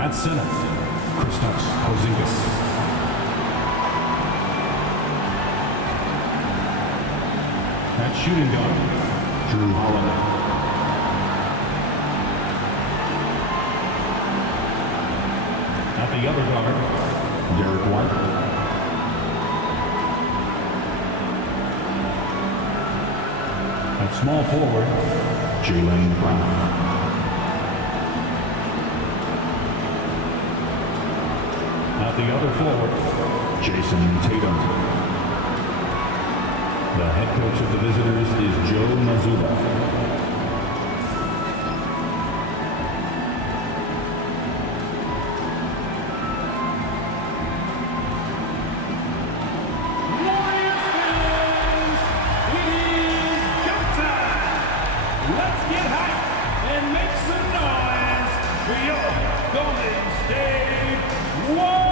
At center, Kristaps Porzingis. At shooting guard, Jrue Holiday. At the other guard, Derek White. At small forward, Jaylen Brown. At the other forward, Jason Tatum. The head coach of the visitors is Joe Mazzulla. Warriors fans, it is go time. Let's get hyped and make some noise for your Golden State Warriors.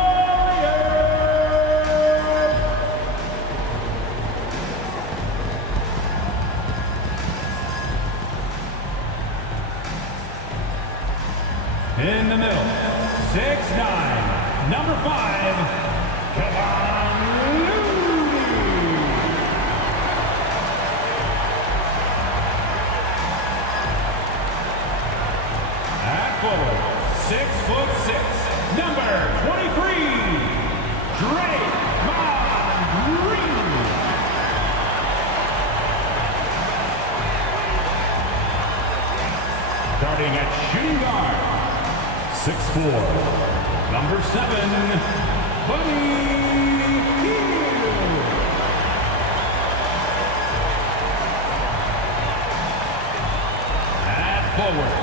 In the middle, 6'9", number 5, Kevon Looney. At forward, 6'6", number 23, Draymond Green. Starting at shooting guard, 6'4", number 7, Buddy Hield. At forward,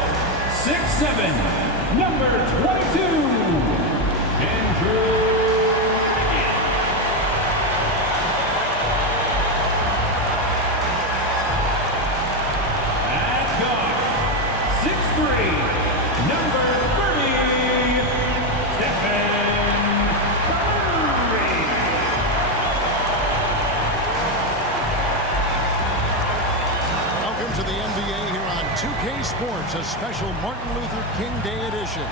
6'7", number 22, Andrew Wiggins. At guard, 6'3", number 30, Stephen Curry. Welcome to the NBA here on 2K Sports, a special Martin Luther King Day edition.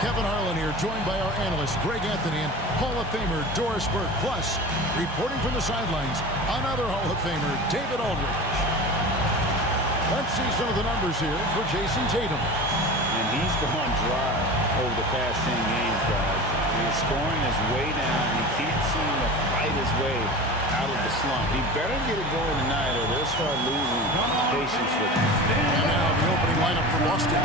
Kevin Harlan here, joined by our analyst Greg Anthony and Hall of Famer Doris Burke. Plus, reporting from the sidelines, another Hall of Famer, David Aldridge. Let's see some of the numbers here for Jason Tatum. And he's gone dry over the past 10 games, guys. His scoring is way down. He can't seem to fight his way out of the slump. He better get it going tonight or they'll start losing patience with him. And now the opening lineup for Boston.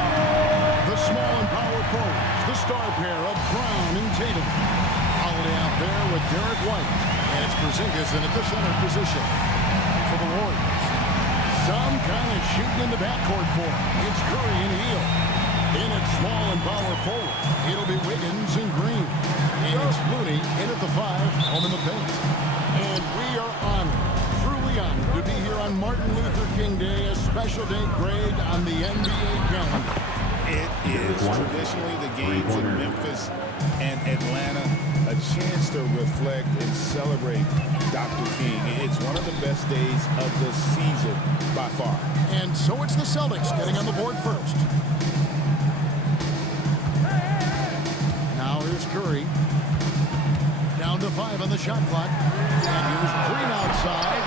The small and power forwards, the star pair of Brown and Tatum. Holiday out there with Derek White. And it's Porzingis in at the center position. For the Warriors, some kind of shooting in the backcourt for him. It's Curry and Hield. In at small and power forward, it'll be Wiggins and Green. And it's Looney in at the 5, home in the paint. And we are honored, truly honored, to be here on Martin Luther King Day, a special day, Greg, on the NBA calendar. It is traditionally the games in Memphis and Atlanta, a chance to reflect and celebrate Dr. King. It's one of the best days of the season by far. And so it's the Celtics getting on the board first. Now here's Curry. Down to 5 on the shot clock. And here's Green outside.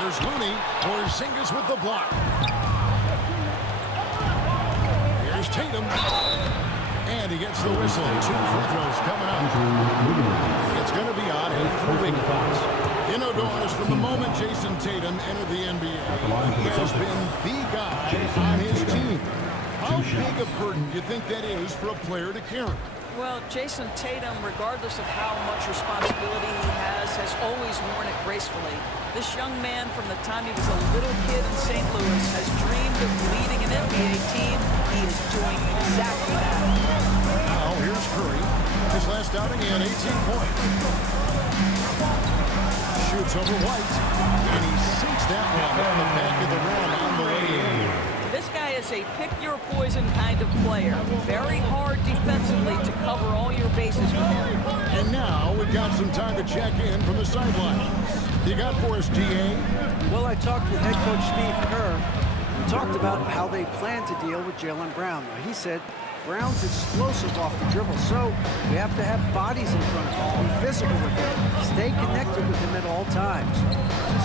Here's Looney. Porzingis with the block. Here's Tatum. And he gets the whistle. 2 free throws coming up. It's going to be on Andrew Wiggins. You know, Doris, from the moment Jason Tatum entered the NBA, he has been the guy on his team. How big a burden do you think that is for a player to carry? Well, Jason Tatum, regardless of how much responsibility he has always worn it gracefully. This young man, from the time he was a little kid in St. Louis, has dreamed of leading an NBA team. He is doing exactly that. Now, here's Curry. His last outing, he had 18 points. Shoots over White, and he sinks that one on the back of the rim on the way in. This guy is a pick-your-poison kind of player. Very hard defensively to cover all your bases with him. And now we've got some time to check in from the sidelines. You got for us, DA? Well, I talked with head coach Steve Kerr. We talked about how they plan to deal with Jaylen Brown. He said Brown's explosive off the dribble, so we have to have bodies in front of him, be physical with him, stay connected with him at all times.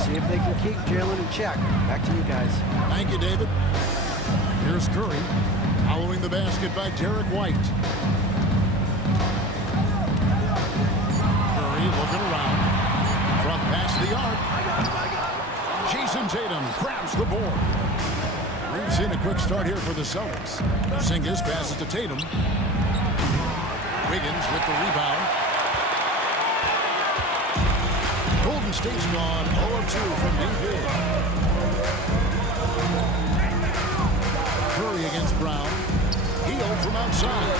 See if they can keep Jalen in check. Back to you guys. Thank you, David. Here's Curry, following the basket by Derek White. Curry looking around. From past the arc. Jason Tatum grabs the board. We've seen a quick start here for the Celtics. Porzingis passes to Tatum. Wiggins with the rebound. Golden State's gone 0 of 2 from deep. Curry against Brown. Heel from outside.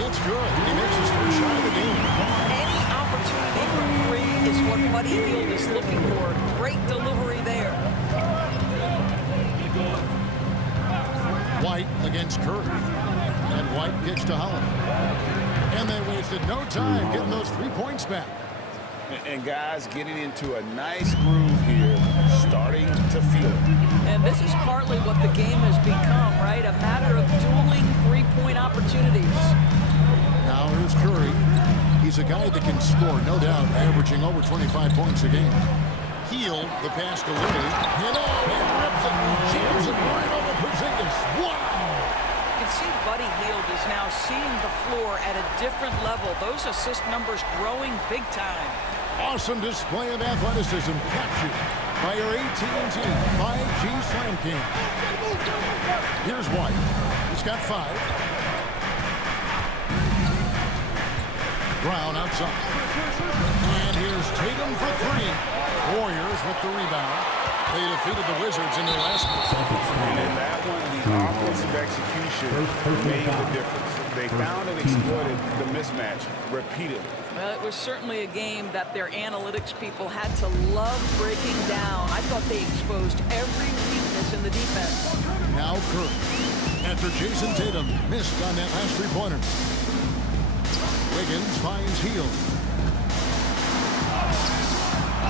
It's good. He makes his first shot of the game. Any opportunity for three is what Buddy Hield is looking for. Great delivery there. White against Curry. And White kicks to Holiday. And they wasted no time getting those 3 points back. And guys getting into a nice groove here, starting to feel it. And this is partly what the game has become, right? A matter of dueling three-point opportunities. Now here's Curry. He's a guy that can score, no doubt, averaging over 25 points a game. Hield the pass to Looney. And he rips it. Jams it right over Porzingis. Wow! You can see Buddy Hield is now seeing the floor at a different level. Those assist numbers growing big time. Awesome display of athleticism captured by your AT&T 5G Slam Cam. Here's White. He's got 5. Brown outside. And here's Tatum for 3. Warriors with the rebound. They defeated the Wizards in their last And in that one, the offensive execution made the difference. They found and exploited the mismatch repeatedly. Well, it was certainly a game that their analytics people had to love breaking down. I thought they exposed every weakness in the defense. Now Curry. After Jason Tatum missed on that last three-pointer. Wiggins finds Hield.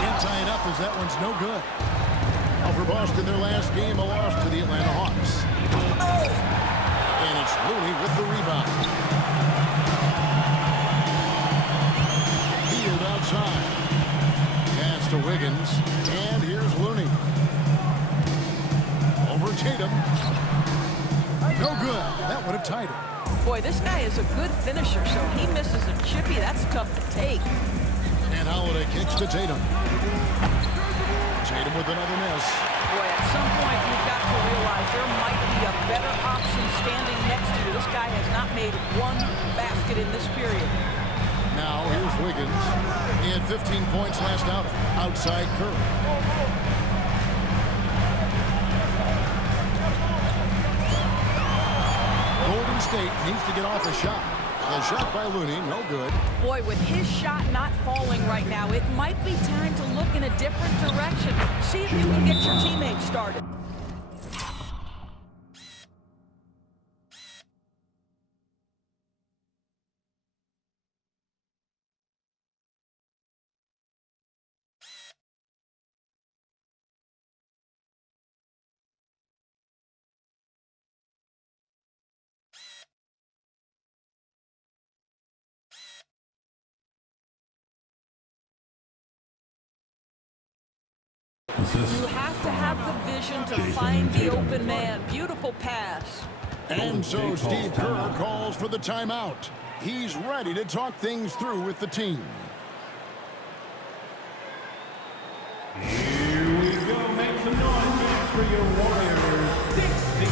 Can't tie it up as that one's no good. Now for Boston, their last game, a loss to the Atlanta Hawks. And it's Looney with the rebound. Hield outside. Pass to Wiggins. And here's Looney. Over Tatum. No good. That would have tied it. Boy, this guy is a good finisher, so he misses a chippy. That's tough to take. And Holiday kicks to Tatum. Tatum with another miss. Boy, at some point, you've got to realize there might be a better option standing next to you. This guy has not made one basket in this period. Now here's Wiggins. He had 15 points last outing. Outside Curry. Golden State needs to get off a shot. A shot by Looney, no good. Boy, with his shot not falling right now, it might be time to look in a different direction. See if you can get your teammates started. You have to have the vision to find the open man. Beautiful pass. And so Steve Kerr calls for the timeout. He's ready to talk things through with the team. Here we go. Make some noise, fans, for your Warriors 16.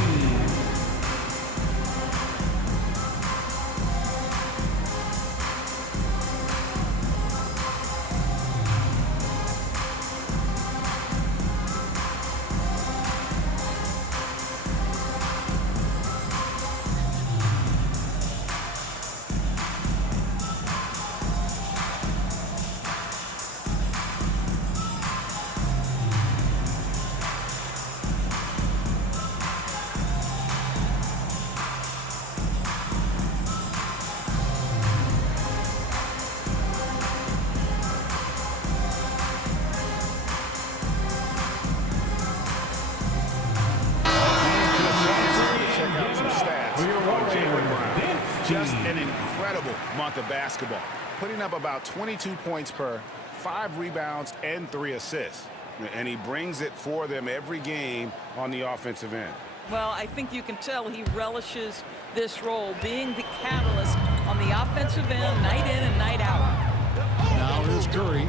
just an incredible month of basketball, putting up about 22 points per 5 rebounds and 3 assists. And he brings it for them every game on the offensive end. Well, I think you can tell he relishes this role, being the catalyst on the offensive end, night in and night out. Now here's Curry.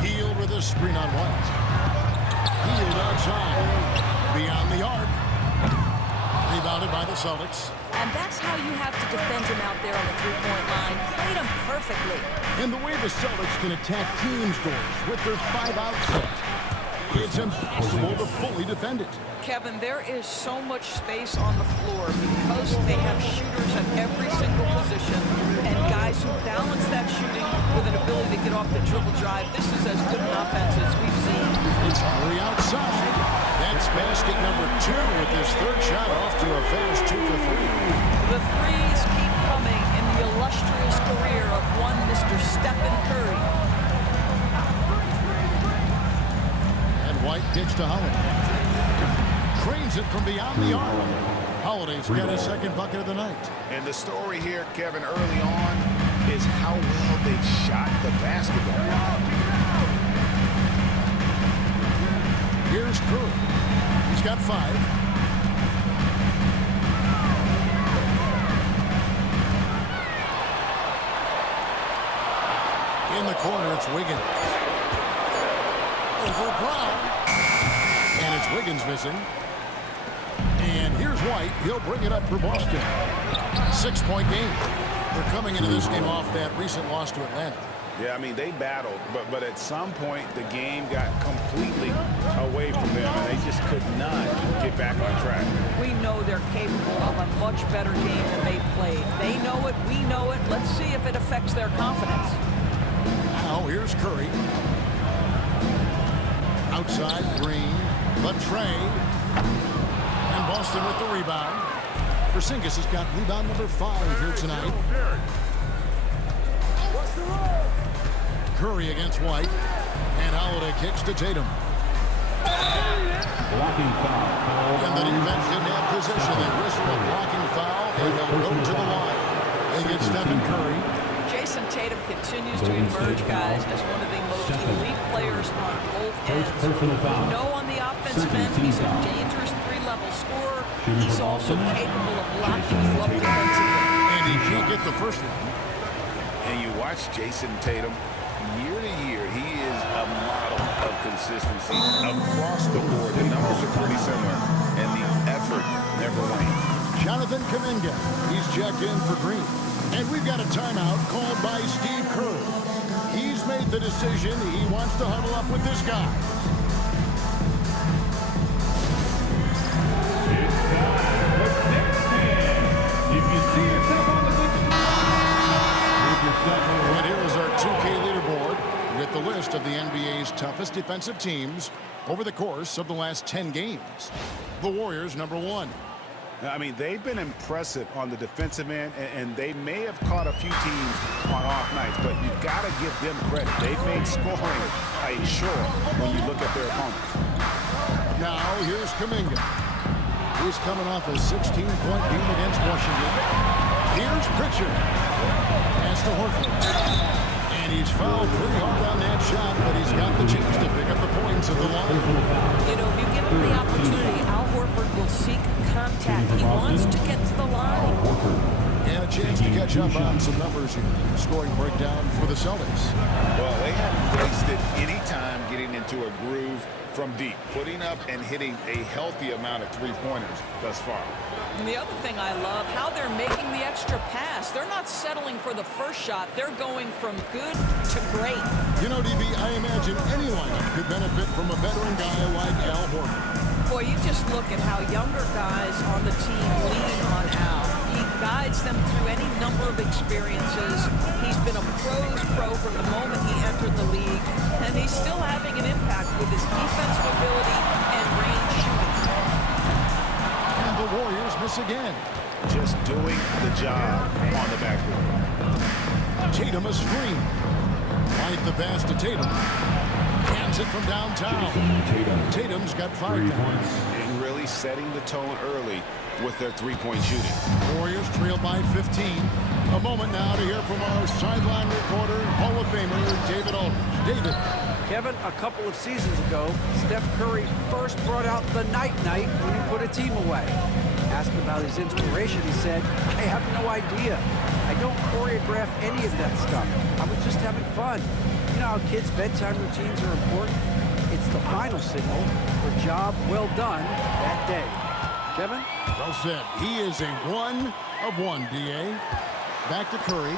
Hield with a screen on White. Hield outside. Beyond the arc. Rebounded by the Celtics. And that's how you have to defend him out there on the three-point line. Played him perfectly. And the way the Celtics can attack team scores with their 5-out set, it's impossible to fully defend it. Kevin, there is so much space on the floor because they have shooters at every single position and guys who balance that shooting with an ability to get off the dribble drive. This is as good an offense as we've seen. It's Curry outside. That's basket number 2 with his third shot off to a fast 2 for 3. The threes keep coming in the illustrious career of one Mr. Stephen Curry. And White kicks to Holiday. Trains it from beyond the arc. Holiday's got his second bucket of the night. And the story here, Kevin, early on is how well they shot the basketball. Here's Curry. He's got 5. In the corner, it's Wiggins. Over Brown. And it's Wiggins missing. And here's White. He'll bring it up for Boston. 6-point game. They're coming into this game off that recent loss to Atlanta. Yeah, I mean, they battled, but at some point, the game got completely away from them, and they just could not get back on track. We know they're capable of a much better game than they played. They know it, we know it. Let's see if it affects their confidence. Now here's Curry. Outside, Green. Latrey. And Boston with the rebound. Porzingis has got rebound number 5 here tonight. Curry against White. And Holiday kicks to Tatum. Blocking foul. And the defense didn't have possession. They whistle a blocking foul, and they'll go to the line. They get Stephen Curry. Jason Tatum continues to emerge, guys, as one of the most elite players on both ends. We know on the offensive end he's a dangerous 3-level scorer. He's also capable of locking you up defensively. And he can't get the first one. And you watch Jason Tatum, year to year, he is a model of consistency across the board. The numbers are pretty similar, and the effort never wanes. Jonathan Kuminga, he's checked in for Green. And we've got a timeout called by Steve Kerr. He's made the decision he wants to huddle up with this guy. It's time for next man. If you see yourself on the big move yourself over. And here is our 2K leaderboard with the list of the NBA's toughest defensive teams over the course of the last 10 games. The Warriors, number 1. I mean, they've been impressive on the defensive end, and they may have caught a few teams on off nights, but you've got to give them credit. They've made scoring a chore when you look at their opponents. Now, here's Kuminga. He's coming off a 16-point game against Washington. Here's Pritchard. Pass to Horford. And he's fouled pretty hard on that shot, but he's got the chance to pick up the points at the line. You know, if you give him the opportunity, Al Horford will seek contact. He wants to get to the line. And a chance to catch up on some numbers here. Scoring breakdown for the Celtics. Well, they haven't wasted any time getting into a groove from deep, putting up and hitting a healthy amount of three-pointers thus far. And the other thing I love, how they're making the extra pass. They're not settling for the first shot. They're going from good to great. You know, DB, I imagine any lineup could benefit from a veteran guy like Al Horford. Boy, you just look at how younger guys on the team lean on Al. He guides them through any number of experiences. He's been a pro's pro from the moment he entered the league, and he's still having an impact with his defensive ability and range shooting. And the Warriors miss again. Just doing the job on the backboard. Tatum a screen. Right the pass to Tatum. Hands it from downtown. Tatum. Tatum's got 5 3 points. points. It really setting the tone early with their three-point shooting. Warriors trail by 15. A moment now to hear from our sideline reporter, Hall of Famer David Aldridge. David. Kevin, a couple of seasons ago, Steph Curry first brought out the night-night when he put a team away. Asked about his inspiration, he said, I have no idea. I don't choreograph any of that stuff. I was just having fun. You know how kids' bedtime routines are important? It's the final signal for a job well done that day. Kevin? Well said. He is a 1 of 1, D.A. Back to Curry.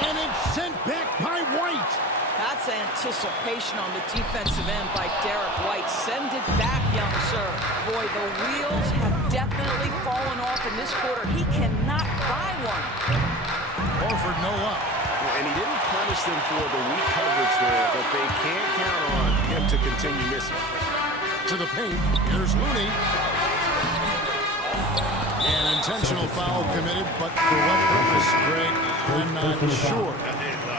And it's sent back by White. That's anticipation on the defensive end by Derek White. Send it back, young sir. Boy, the wheels have definitely fallen off in this quarter. He cannot buy one. Horford no up. And he didn't punish them for the weak coverage there, but they can't count on him to continue missing. To the paint. Here's Looney. An intentional foul committed, but for what purpose, Greg? I'm not sure.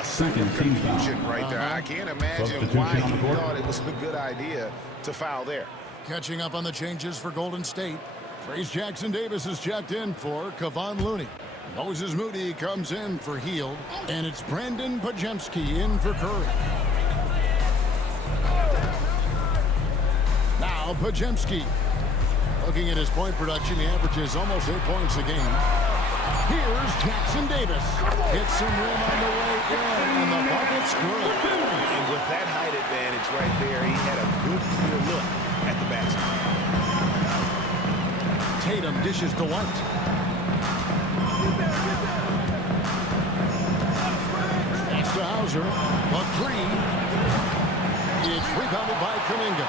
Second confusion right there. I can't imagine why he thought it was a good idea to foul there. Catching up on the changes for Golden State. Trace Jackson-Davis is checked in for Kevon Looney. Moses Moody comes in for Hield. And it's Brandon Podziemski in for Curry. Now Podziemski. Looking at his point production, he averages almost 8 points a game. Here's Jackson-Davis. Hits some rim on the way in, and the bucket's good. And with that height advantage right there, he had a good clear look at the basket. Tatum dishes to White. That's to Hauser. A three. It's rebounded by Kuminga.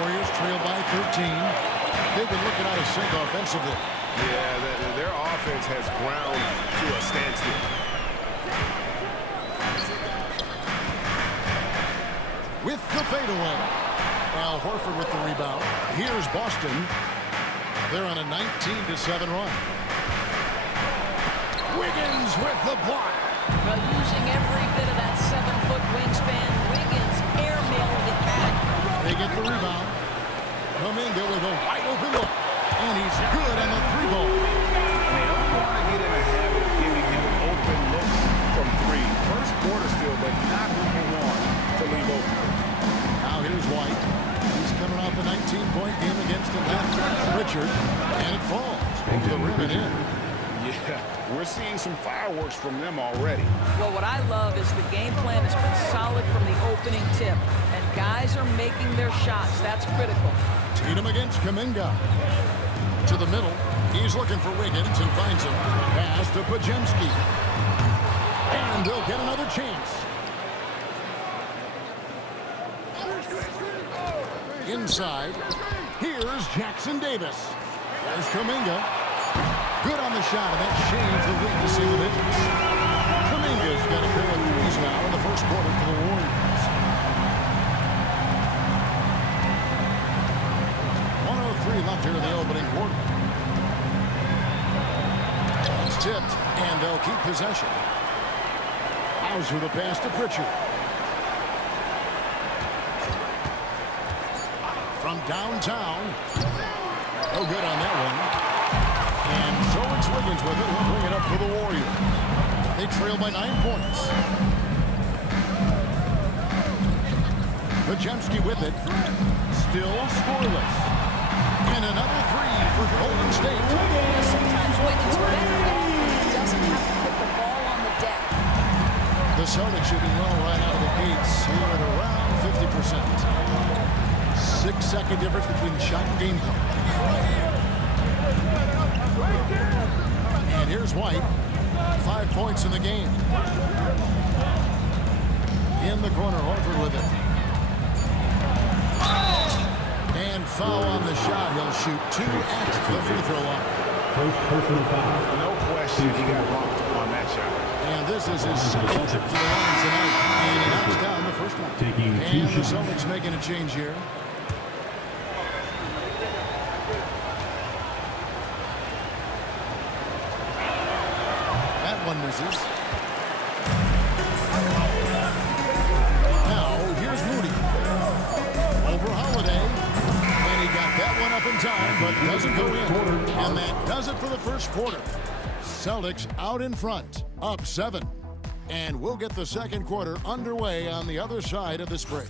Warriors trail by 13. They've been looking out of sync offensively. Yeah, their offense has ground to a standstill. With the fadeaway. Al Horford with the rebound. Here's Boston. They're on a 19-7 run. Wiggins with the block. But using every bit of that 7-foot wingspan, Wiggins airmailed it back. They get the rebound. Kuminga with a wide open look. And he's good on the three ball. And they don't want to get in a habit of giving him open looks from three. First quarter still, but not who you want to leave open. Now here's White. He's coming off a 19-point game against Atlanta. Richard. And it falls over the rim and in. Yeah, we're seeing some fireworks from them already. Well, what I love is the game plan has been solid from the opening tip. And guys are making their shots. That's critical. Tatum against Kuminga. To the middle. He's looking for Wiggins and finds him. Pass to Podziemski. And they'll get another chance. Inside. Here's Jackson-Davis. There's Kuminga. Good on the shot, and that shaves the lead to single digits. Kuminga's got a pair of threes now in the first quarter for the Warriors. 1:03 left here in the opening quarter. It's tipped, and they'll keep possession. Hauser the pass to Pritchard. From downtown. No good on that one. And so it's Wiggins with it. He'll bring it up for the Warriors. They trail by 9 points. Podziemski with it. Still scoreless. And another three for Golden State. Sometimes Wiggins better off when he doesn't have to put the ball on the deck. The Celtics shooting well right out of the gates here at around 50%. 6-second difference between the shot and game clock. And here's White. 5 points in the game. In the corner, Horford with it. And foul on the shot. He'll shoot 2 at the free throw line. First personal foul. No question he got bumped on that shot. And this is his second trip to the line tonight. And he knocks down the first one. Taking And two the shots. Celtics making a change here. That one misses. Now, here's Moody. Over up in time, but doesn't go in. And that does it for the first quarter. Celtics out in front, up 7. And we'll get the second quarter underway on the other side of this break.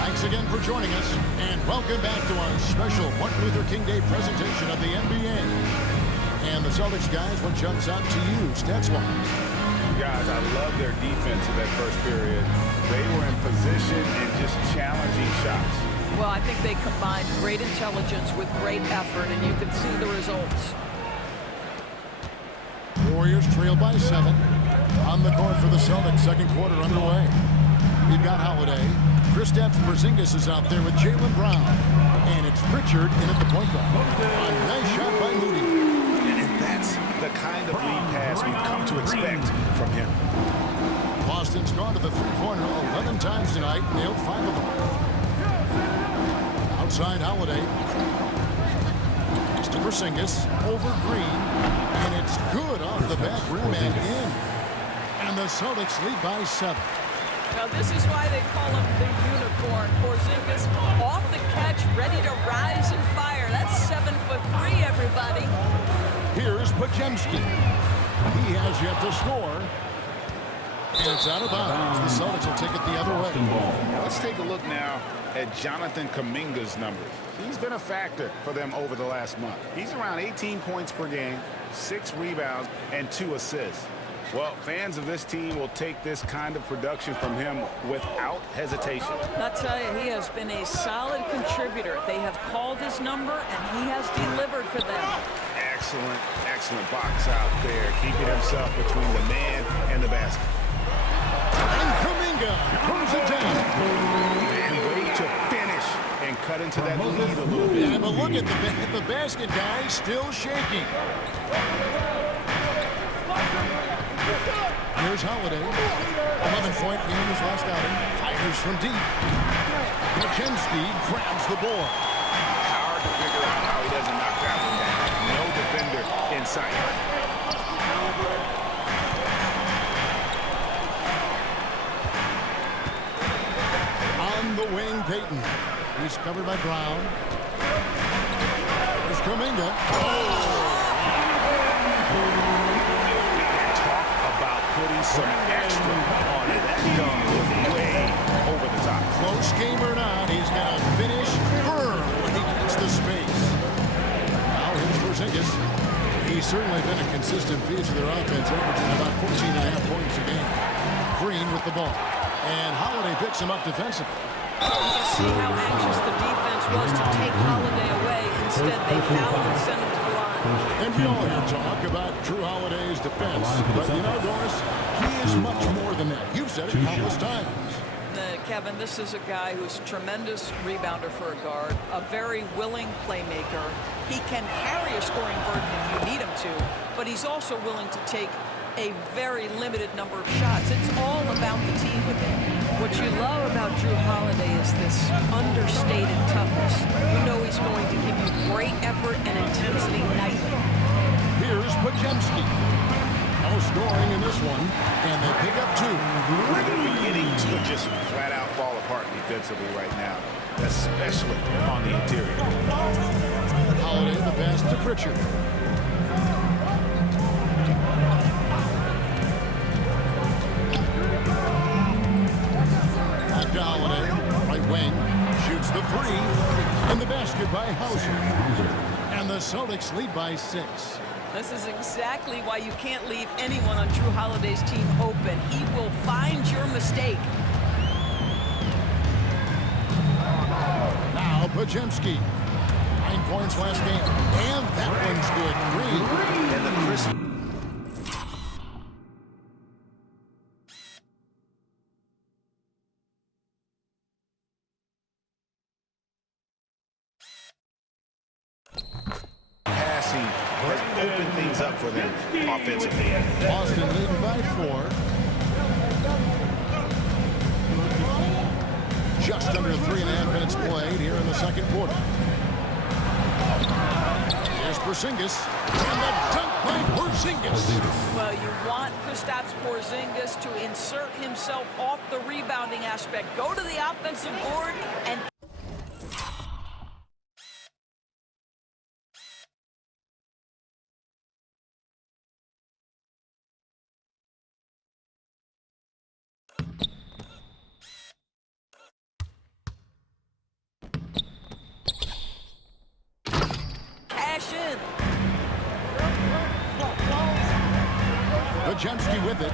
Thanks again for joining us, and welcome back to our special Martin Luther King Day presentation of the NBA. And the Celtics guys, what jumps out to you, stats-wise? Guys, I love their defense in that first period. They were in position and just challenging shots. Well, I think they combined great intelligence with great effort, and you can see the results. Warriors trail by 7. On the court for the Celtics, second quarter underway. We've got Holiday. Kristaps Porzingis is out there with Jaylen Brown. And it's Pritchard in at the point guard. A nice shot by Moody. And that's the kind of lead pass we've come to expect from him. Boston's gone to the three-pointer 11 times tonight, nailed 5 of them. Outside Holiday. It's to Porzingis, over Green, and it's good off the back rim and in. And the Celtics lead by 7. Now, this is why they call him the unicorn. Porzingis off the catch, ready to rise and fire. That's 7'3", everybody. Here's Podziemski. He has yet to score. And it's out of bounds. The Celtics will take it the other way. Now let's take a look now at Jonathan Kuminga's numbers. He's been a factor for them over the last month. He's around 18 points per game, 6 rebounds, and 2 assists. Well, fans of this team will take this kind of production from him without hesitation. I'll tell you, he has been a solid contributor. They have called his number, and he has delivered for them. Excellent, excellent box out there, keeping himself between the man and the basket. And Kuminga throws it down. And way to finish and cut into that lead a little bit. Yeah, but look at the basket, guys, still shaking. Here's Holiday. 11-point in his last outing. Fires from deep. Podziemski grabs the board. Hard to figure out how he doesn't knock that one down. No defender in sight. On the wing, Payton. He's covered by Brown. There's Kuminga. Putting some extra on it. That dunk was way over the top. Close game or not, he's going to finish firm when he gets the space. Now here's Porzingis. He's certainly been a consistent piece of their offense, averaging about 14.5 points a game. Green with the ball. And Holiday picks him up defensively. You can see how anxious the defense was to take Holiday away. Instead, they fouled and sent him to the line. And we all hear talk about Drew Holiday's defense. But you know, Doris, he is much more than that. You've said it countless times. Kevin, this is a guy who's a tremendous rebounder for a guard, a very willing playmaker. He can carry a scoring burden if you need him to, but he's also willing to take a very limited number of shots. It's all about the team with him. What you love about Drew Holiday is this understated toughness. You know he's going to give you great effort and intensity nightly. Here's Podziemski. No scoring in this one, and they pick up 2. They're beginning to just flat out fall apart defensively right now, especially on the interior. Holiday the pass to Pritchard. Back to Holiday, right wing, shoots the 3, and the basket by Hauser. And the Celtics lead by 6. This is exactly why you can't leave anyone on Drew Holiday's team open. He will find your mistake. Now Podziemski. 9 points last game. And that one's good. Green. And the crisp. Passing has opened things up for them offensively. Boston leading by 4. just under 3.5 minutes played here in the second quarter. Here's Porzingis, and the dunk by Porzingis. Well, you want Kristaps Porzingis to insert himself off the rebounding aspect, go to the offensive board, and cash in. Podziemski with it.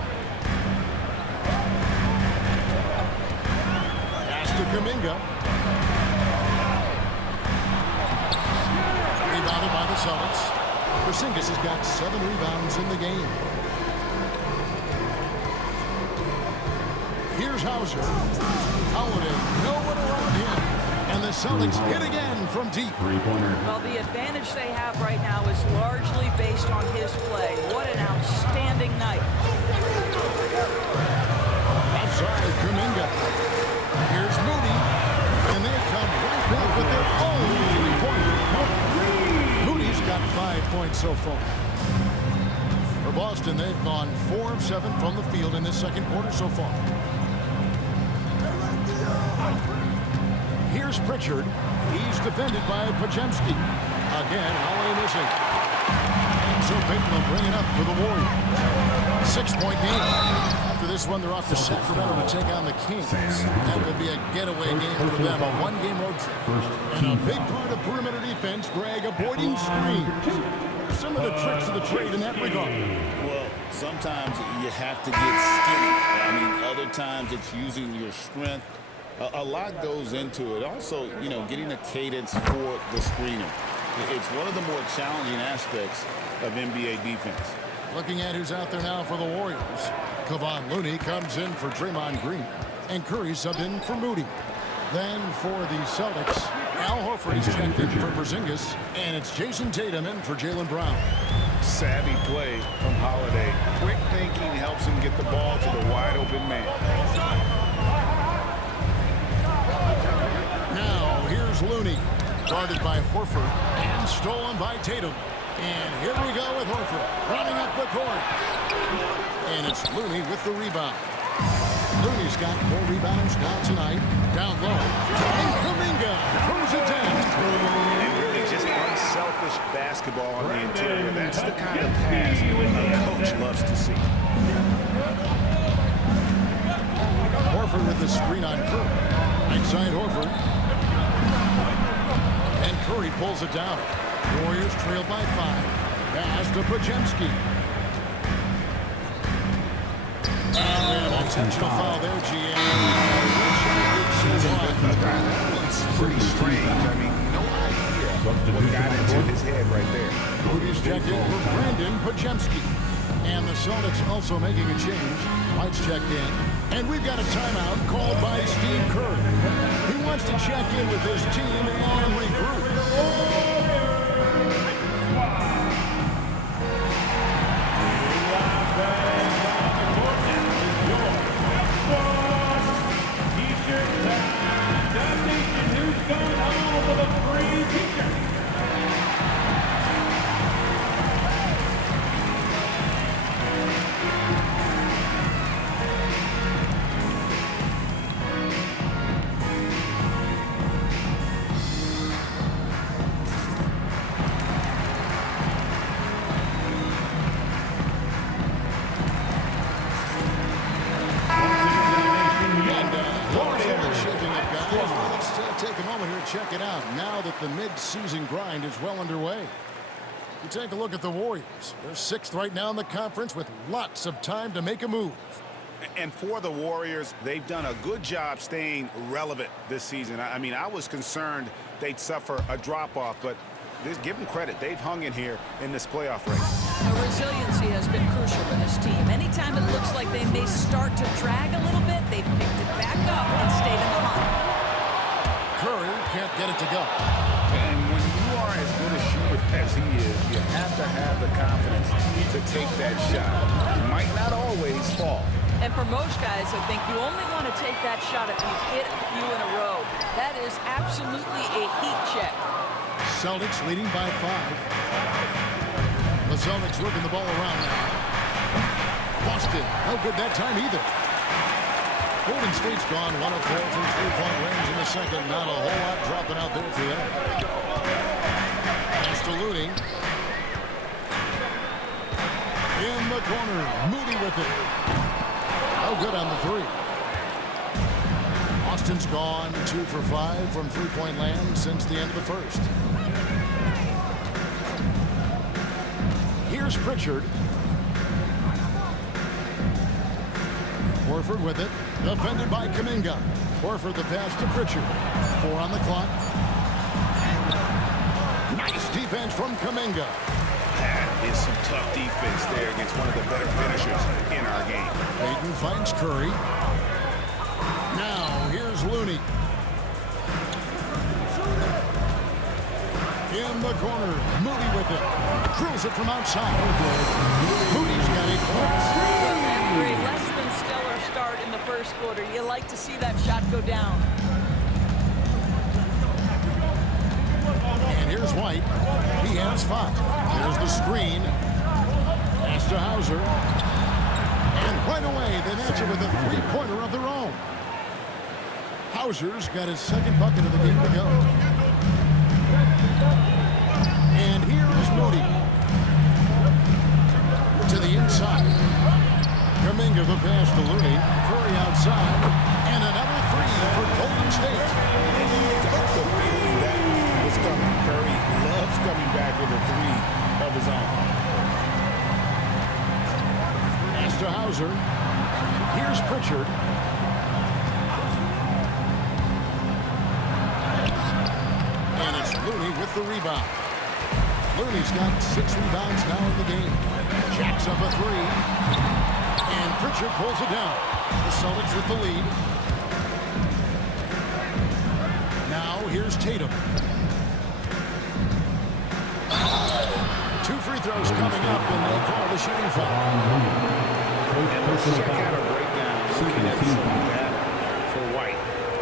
Pass to Kuminga. Rebounded by the Celtics. Porzingis has got 7 rebounds in the game. Here's Hauser. Holiday, no one around him. And the Celtics hit again from deep. Three-pointer. Well, the advantage they have right now is largely based on his play. What an outstanding night. Outside, Kuminga. Here's Moody. And they come right back with their own three-pointer. Moody's got 5 points so far. For Boston, they've gone 4 of 7 from the field in this second quarter so far. Here's Pritchard. He's defended by Podziemski. Again, Holiday missing. And so Payton will bring it up for the Warriors. 6-point game. After this one, they're off to Sacramento to take on the Kings. That will be a getaway game for them, a one-game road trip. And a big part of perimeter defense, Greg, avoiding screens. Some of the tricks of the trade in that regard. Well, sometimes you have to get skinny. I mean, other times it's using your strength. A lot goes into it. Also, you know, getting a cadence for the screener. It's one of the more challenging aspects of NBA defense. Looking at who's out there now for the Warriors. Kevon Looney comes in for Draymond Green. And Curry subbed in for Moody. Then for the Celtics, Al Horford is checked in for Porzingis. And it's Jason Tatum in for Jaylen Brown. Savvy play from Holiday. Quick thinking helps him get the ball to the wide open man. Now, here's Looney, guarded by Horford, and stolen by Tatum. And here we go with Horford, running up the court. And it's Looney with the rebound. Looney's got 4 rebounds now tonight. Down low, and Kuminga throws it down. And really just unselfish basketball on the interior. That's the kind of pass a coach loves to see. Horford with the screen on Curry. Inside Horford. And Curry pulls it down. Warriors trail by 5. Pass to Podziemski. And an intentional foul there, GM. It's pretty strange. I mean, no idea what got into his head right there. Moody's checked in for Brandon Podziemski. And the Celtics also making a change. White's checked in. And we've got a timeout called by Steve Kerr. He wants to check in with his team and regroup. Check it out now that the mid-season grind is well underway. You take a look at the Warriors. They're 6th right now in the conference with lots of time to make a move. And for the Warriors, they've done a good job staying relevant this season. I mean, I was concerned they'd suffer a drop-off, but give them credit. They've hung in here in this playoff race. Resiliency has been crucial for this team. Anytime it looks like they may start to drag a little bit, they've picked it back up and stayed in the hunt. Curry can't get it to go. And when you are as good a shooter as he is, you have to have the confidence to take that shot. It might not always fall, And for most guys, I think you only want to take that shot if you've hit a few in a row. That is absolutely a heat check. Celtics leading by 5. The Celtics working the ball around now. Boston, no good that time either. Golden State's gone 1 of 4 from three-point range in the second. Not a whole lot dropping out there for them. Pass to Looney. In the corner, Moody with it. No good on the three. Austin's gone 2 for 5 from three-point land since the end of the first. Here's Pritchard. Horford with it. Defended by Kuminga. Horford the pass to Pritchard. 4 on the clock. Nice defense from Kuminga. That is some tough defense there against one of the better finishers in our game. Payton finds Curry. Now here's Looney. In the corner, Moody with it. Drills it from outside. Moody's got 8 points. After a less than stellar start in the first quarter, you like to see that shot go down. And here's White. He has 5. There's the screen. Pass to Hauser. And right away, they match it with a three-pointer of their own. Hauser's got his second bucket of the game to go. And here is Moody. To the inside. Kuminga the pass to Looney. Curry outside. And another 3 for Golden State. Got the feeling that was coming. Curry loves coming back with a 3 of his own. Pass to Hauser. Here's Pritchard. And it's Looney with the rebound. Looney's got 6 rebounds now in the game. Jacks up a 3. And Pritchard pulls it down. The Celtics with the lead. Now here's Tatum. 2 free throws coming up, and they call the shooting foul. And let's check out a breakdown looking at some data for White.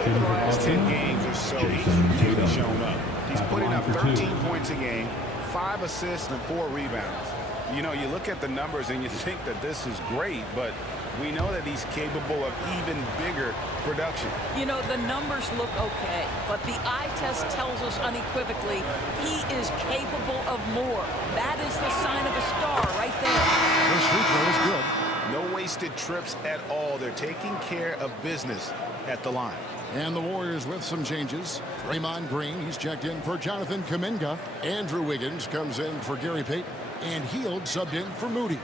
Over the last 10 games or so, he's really shown up. He's putting up 13 points a game, 5 assists, and 4 rebounds. You know, you look at the numbers and you think that this is great, but we know that he's capable of even bigger production. You know, the numbers look okay, but the eye test tells us unequivocally he is capable of more. That is the sign of a star right there. First free throw is good. No wasted trips at all. They're taking care of business at the line. And the Warriors with some changes. Draymond Green, he's checked in for Jonathan Kuminga. Andrew Wiggins comes in for Gary Payton. And Hield subbed in for Moody.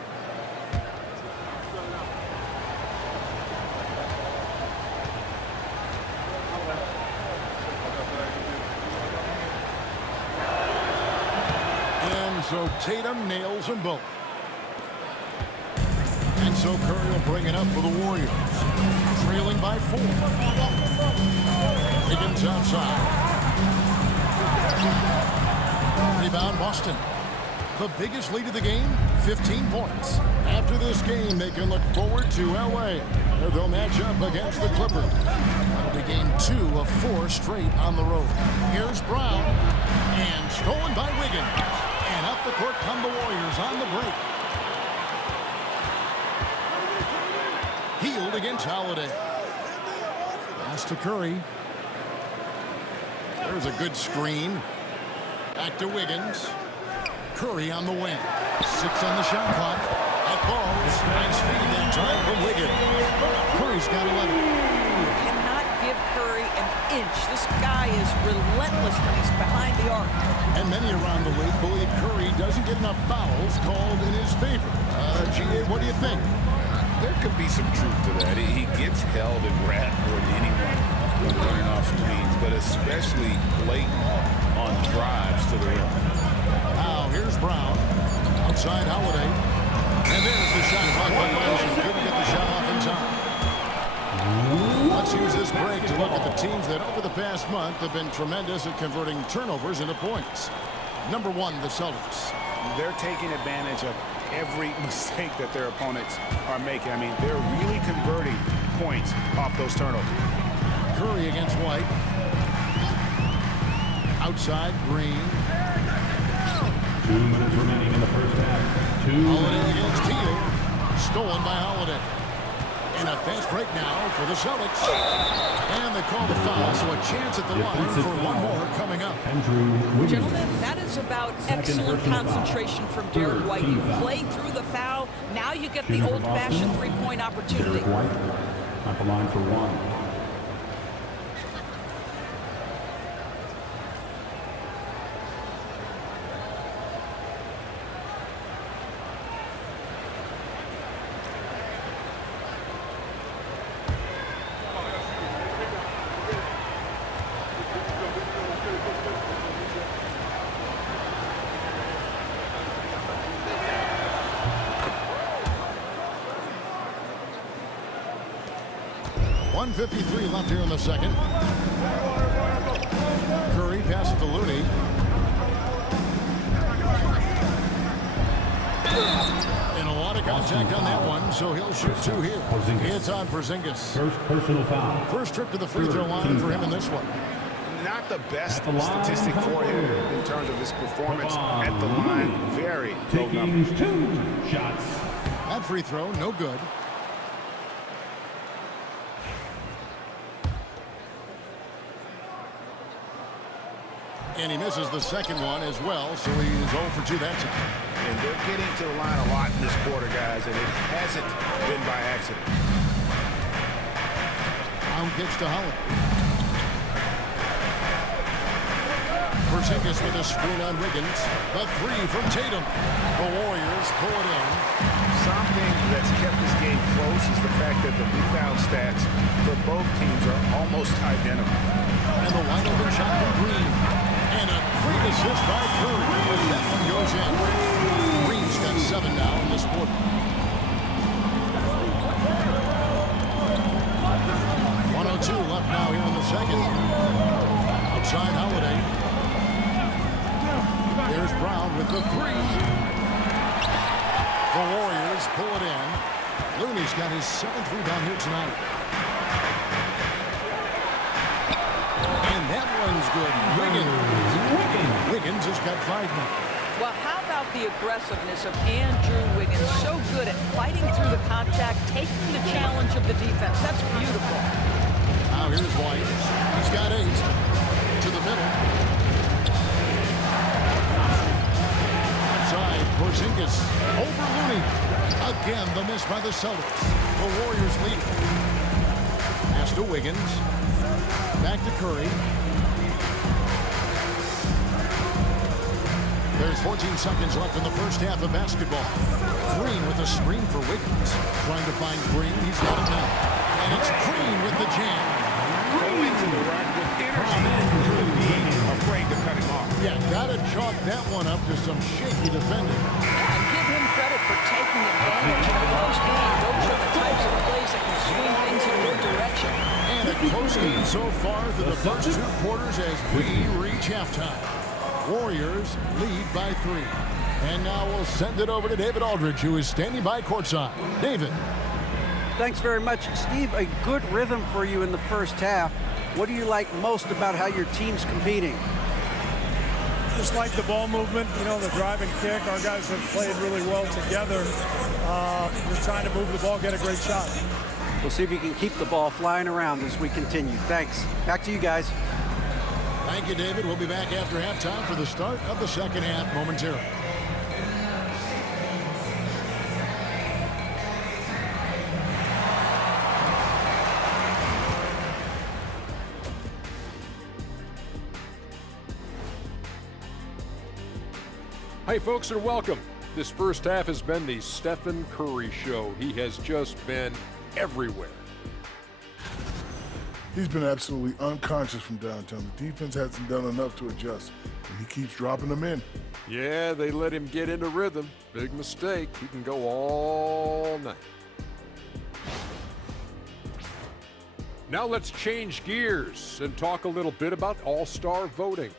And so Tatum nails them both. And so Curry will bring it up for the Warriors. Trailing by 4. Wiggins outside. Rebound Boston. The biggest lead of the game, 15 points. After this game, they can look forward to L.A., where they'll match up against the Clippers. That'll be game 2 of 4 straight on the road. Here's Brown, and stolen by Wiggins. And up the court come the Warriors on the break. Hield against Holiday. Pass to Curry. There's a good screen. Back to Wiggins. Curry on the wing. 6 on the shot clock. That falls. Nice feed that time from Wiggins. Curry's got 11. You cannot give Curry an inch. This guy is relentless when he's behind the arc. And many around the league believe Curry doesn't get enough fouls called in his favor. G.A., what do you think? There could be some truth to that. He gets held and wrapped more than anyone when running off screens, but especially late on drives to the rim. Now here's Brown. Outside Holiday. And there's the shot clock violation. Couldn't get the shot off in time. Let's use this break to look at the teams that over the past month have been tremendous at converting turnovers into points. Number 1, the Celtics. They're taking advantage of every mistake that their opponents are making. I mean, they're really converting points off those turnovers. Curry against White. Outside, Green. 2 minutes remaining in the first half. Holiday against Teal. Stolen by Holiday. And a fast break now for the Celtics. And they call the foul, so a chance at the line for one more coming up. Andrew Wiggins. Gentlemen, that is about excellent concentration from Derek White. You play through the foul. Now you get the Shooting for old-fashioned Boston, three-point opportunity. Derek White at the line for one. .153 left here in the second. Curry passes to Looney. And a lot of contact on that one, so he'll shoot two here. It's on Porzingis. First personal foul. First trip to the free throw line for him in this one. Not the best At the line, statistic for him in terms of his performance at the line. Very low number. Taking 2 shots. That free throw, no good. And he misses the second one as well, so he's 0 for 2 that time. And they're getting to the line a lot in this quarter, guys, and it hasn't been by accident. Brown kicks to Holiday. Porzingis with a screen on Wiggins. The three from Tatum. The Warriors pull it in. Something that's kept this game close is the fact that the rebound stats for both teams are almost identical. And the wide open shot from Green. And a great assist by Curry. And that one goes in. Green's got 7 now in this quarter. 1:02 left now here in the second. Outside Holiday. There's Brown with the three. The Warriors pull it in. Looney's got his 7th rebound here tonight. And that one's good. Wiggins has got 5 now. Well, how about the aggressiveness of Andrew Wiggins? So good at fighting through the contact, taking the challenge of the defense. That's beautiful. Now here's White. He's got 8. To the middle. Outside, Porzingis. Over Looney. Again, the miss by the Celtics. The Warriors lead. Pass to Wiggins. Back to Curry. There's 14 seconds left in the first half of basketball. Green with a screen for Wiggins. Trying to find Green. He's got it now. And it's Green with the jam. Going to the rack with energy. Shouldn't be afraid to cut him off. Yeah, gotta chalk that one up to some shaky defending. Yeah, and give him credit for taking advantage of a close game. Those are the types of plays that can swing things in your direction. And a close game so far through the first 2 quarters as we reach halftime. Warriors lead by 3. And now we'll send it over to David Aldridge, who is standing by courtside. David. Thanks very much, Steve. A good rhythm for you in the first half. What do you like most about how your team's competing? Just like the ball movement, you know, the drive and kick. Our guys have played really well together. Just trying to move the ball, get a great shot. We'll see if you can keep the ball flying around as we continue. Thanks. Back to you guys. Thank you, David. We'll be back after halftime for the start of the second half momentarily. Hey folks, and welcome. This first half has been the Stephen Curry show. He has just been everywhere. He's been absolutely unconscious from downtown. The defense hasn't done enough to adjust, and he keeps dropping them in. Yeah, they let him get into rhythm. Big mistake. He can go all night. Now let's change gears and talk a little bit about All-Star voting.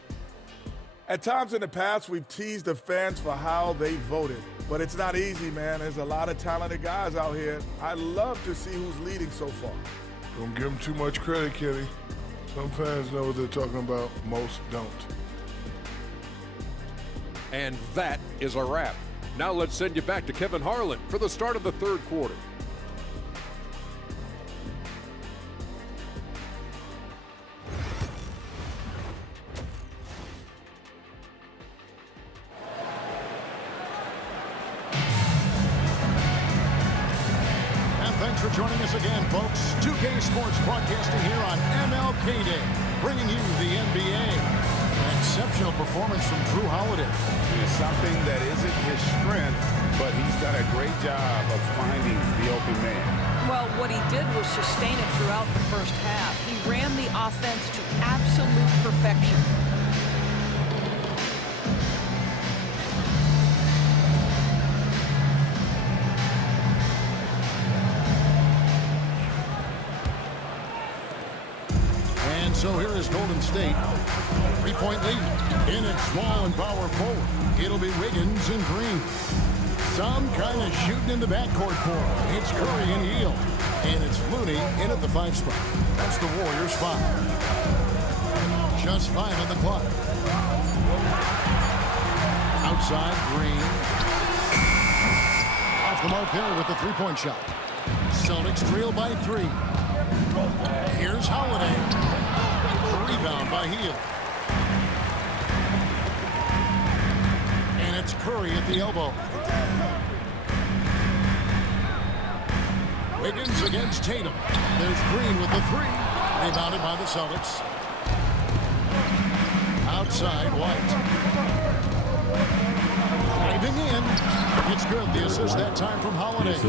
At times in the past, we've teased the fans for how they voted. But it's not easy, man. There's a lot of talented guys out here. I love to see who's leading so far. Don't give them too much credit, Kenny. Some fans know what they're talking about. Most don't. And that is a wrap. Now let's send you back to Kevin Harlan for the start of the third quarter. Thanks for joining us again, folks. 2K Sports broadcasting here on MLK Day, bringing you the NBA. An exceptional performance from Jrue Holiday. It's something that isn't his strength, but he's done a great job of finding the open man. Well, what he did was sustain it throughout the first half. He ran the offense to absolute perfection. So here is Golden State. 3-point lead. In at small and power forward. It'll be Wiggins and Green. Some kind of shooting in the backcourt for him. It's Curry and Hield. And it's Looney in at the 5 spot. That's the Warriors' 5. Just 5 on the clock. Outside, Green. Off the mark there with the 3-point shot. Celtics trail by 3. Here's Holiday. Rebound by Hield. And it's Curry at the elbow. Wiggins against Tatum. There's Green with the 3. Rebounded by the Celtics. Outside, White. Driving in. It's good. The assist that time from Holiday.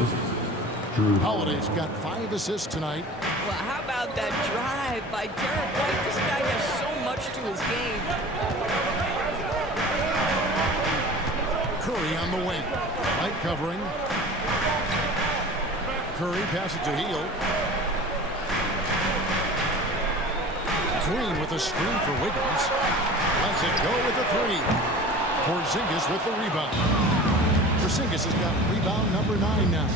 Holiday's got 5 assists tonight. Well, how about that drive by Derek White? This guy has so much to his game. Curry on the wing. White covering. Curry passes to Hield. Green with a screen for Wiggins. Lets it go with the 3. Porzingis with the rebound. Porzingis has got rebound number 9 now.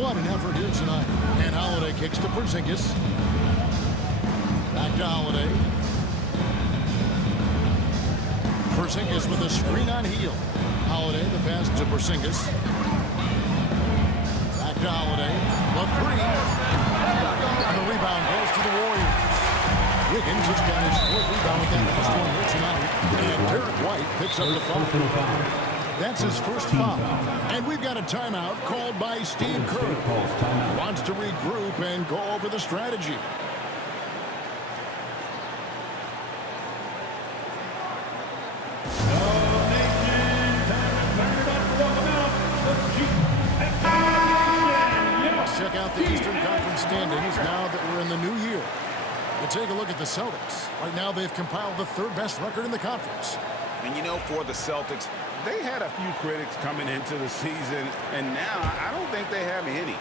What an effort here tonight. And Holiday kicks to Porzingis. Back to Holiday. Porzingis with a screen on Hield. Holiday, the pass to Porzingis. Back to Holiday. The 3. And the rebound goes to the Warriors. Wiggins has got his 4th rebound with that last one here tonight. And Derek White picks up the foul. That's his first foul. And we've got a timeout called by Steve Kerr. Wants to regroup and go over the strategy. Let's check out the Eastern Conference standings now that we're in the new year. And take a look at the Celtics. Right now they've compiled the 3rd best record in the conference. And you know, for the Celtics, they had a few critics coming into the season, and now I don't think they have any.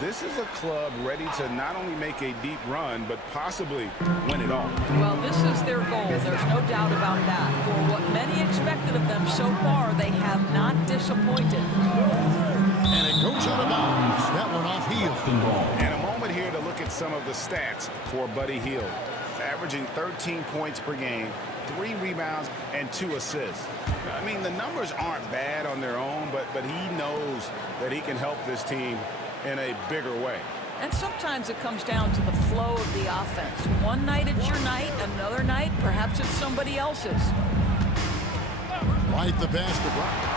This is a club ready to not only make a deep run, but possibly win it all. Well, this is their goal. There's no doubt about that. For what many expected of them so far, they have not disappointed. And it goes out of bounds. That one off Hield. And a moment here to look at some of the stats for Buddy Hield. Averaging 13 points per game, 3 rebounds, and 2 assists. I mean, the numbers aren't bad on their own, but he knows that he can help this team in a bigger way. And sometimes it comes down to the flow of the offense. One night it's your night, another night perhaps it's somebody else's. Right the pass to Brown.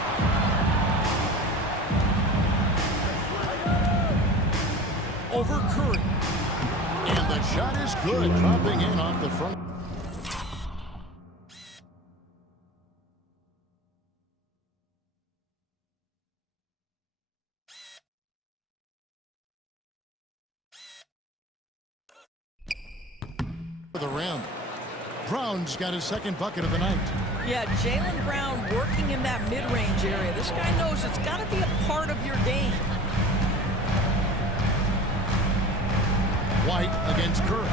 Over Curry. And the shot is good, dropping in off the front. For the rim. Brown's got his 2nd bucket of the night. Yeah, Jaylen Brown working in that mid-range area. This guy knows it's got to be a part of your game. White against Curry.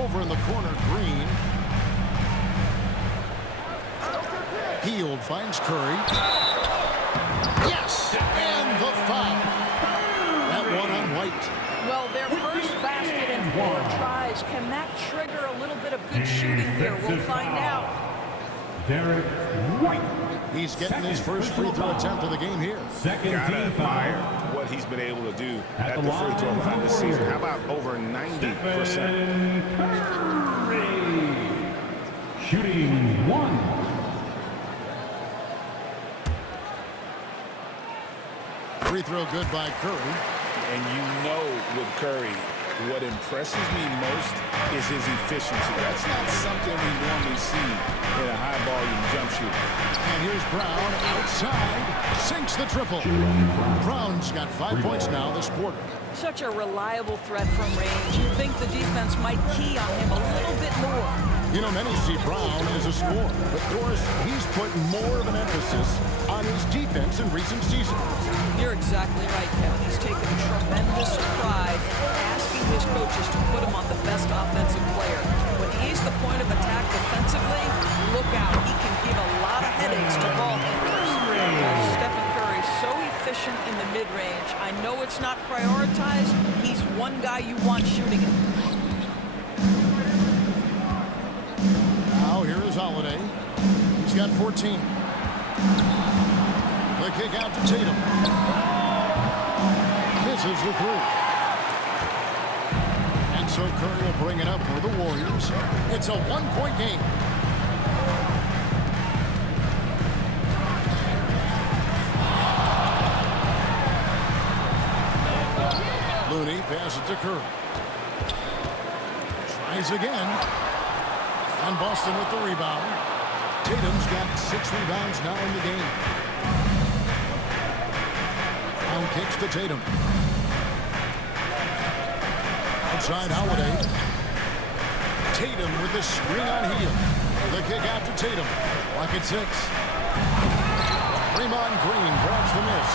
Over in the corner, Green. Hield finds Curry. Yes! the foul. That one on White. Well, their first basket in 4 tries. Can that trigger a little bit of good shooting here? We'll find out. Derek White. He's getting his first free throw attempt of the game here. Second Gotta team admire foul. what he's been able to do At at the the free throw line line this for season. Warriors. How about over 90%? Stephen Curry. Shooting 1. Free throw good by Curry. And you know with Curry, what impresses me most is his efficiency. That's not something we normally see in a high-volume jump shooter. And here's Brown outside. Sinks the triple. Brown's got 5 points now this quarter. Such a reliable threat from range. You'd think the defense might key on him a little bit more. You know, many see Brown as a scorer, but Doris, he's put more of an emphasis on his defense in recent seasons. You're exactly right, Kevin. He's taken tremendous pride in asking his coaches to put him on the best offensive player. When he's the point of attack defensively, look out. He can give a lot of headaches to ball handlers. Stephen Curry, so efficient in the mid-range. I know it's not prioritized. He's one guy you want shooting it. Now here is Holiday. He's got 14. The kick out to Tatum. Misses the 3. And so Curry will bring it up for the Warriors. It's a 1-point game. Looney passes to Curry. Tries again. And Boston with the rebound. Tatum's got 6 rebounds now in the game. Brown kicks to Tatum. Outside Holiday. Tatum with the screen on heel. The kick out to Tatum. Lock at 6. Draymond Green grabs the miss.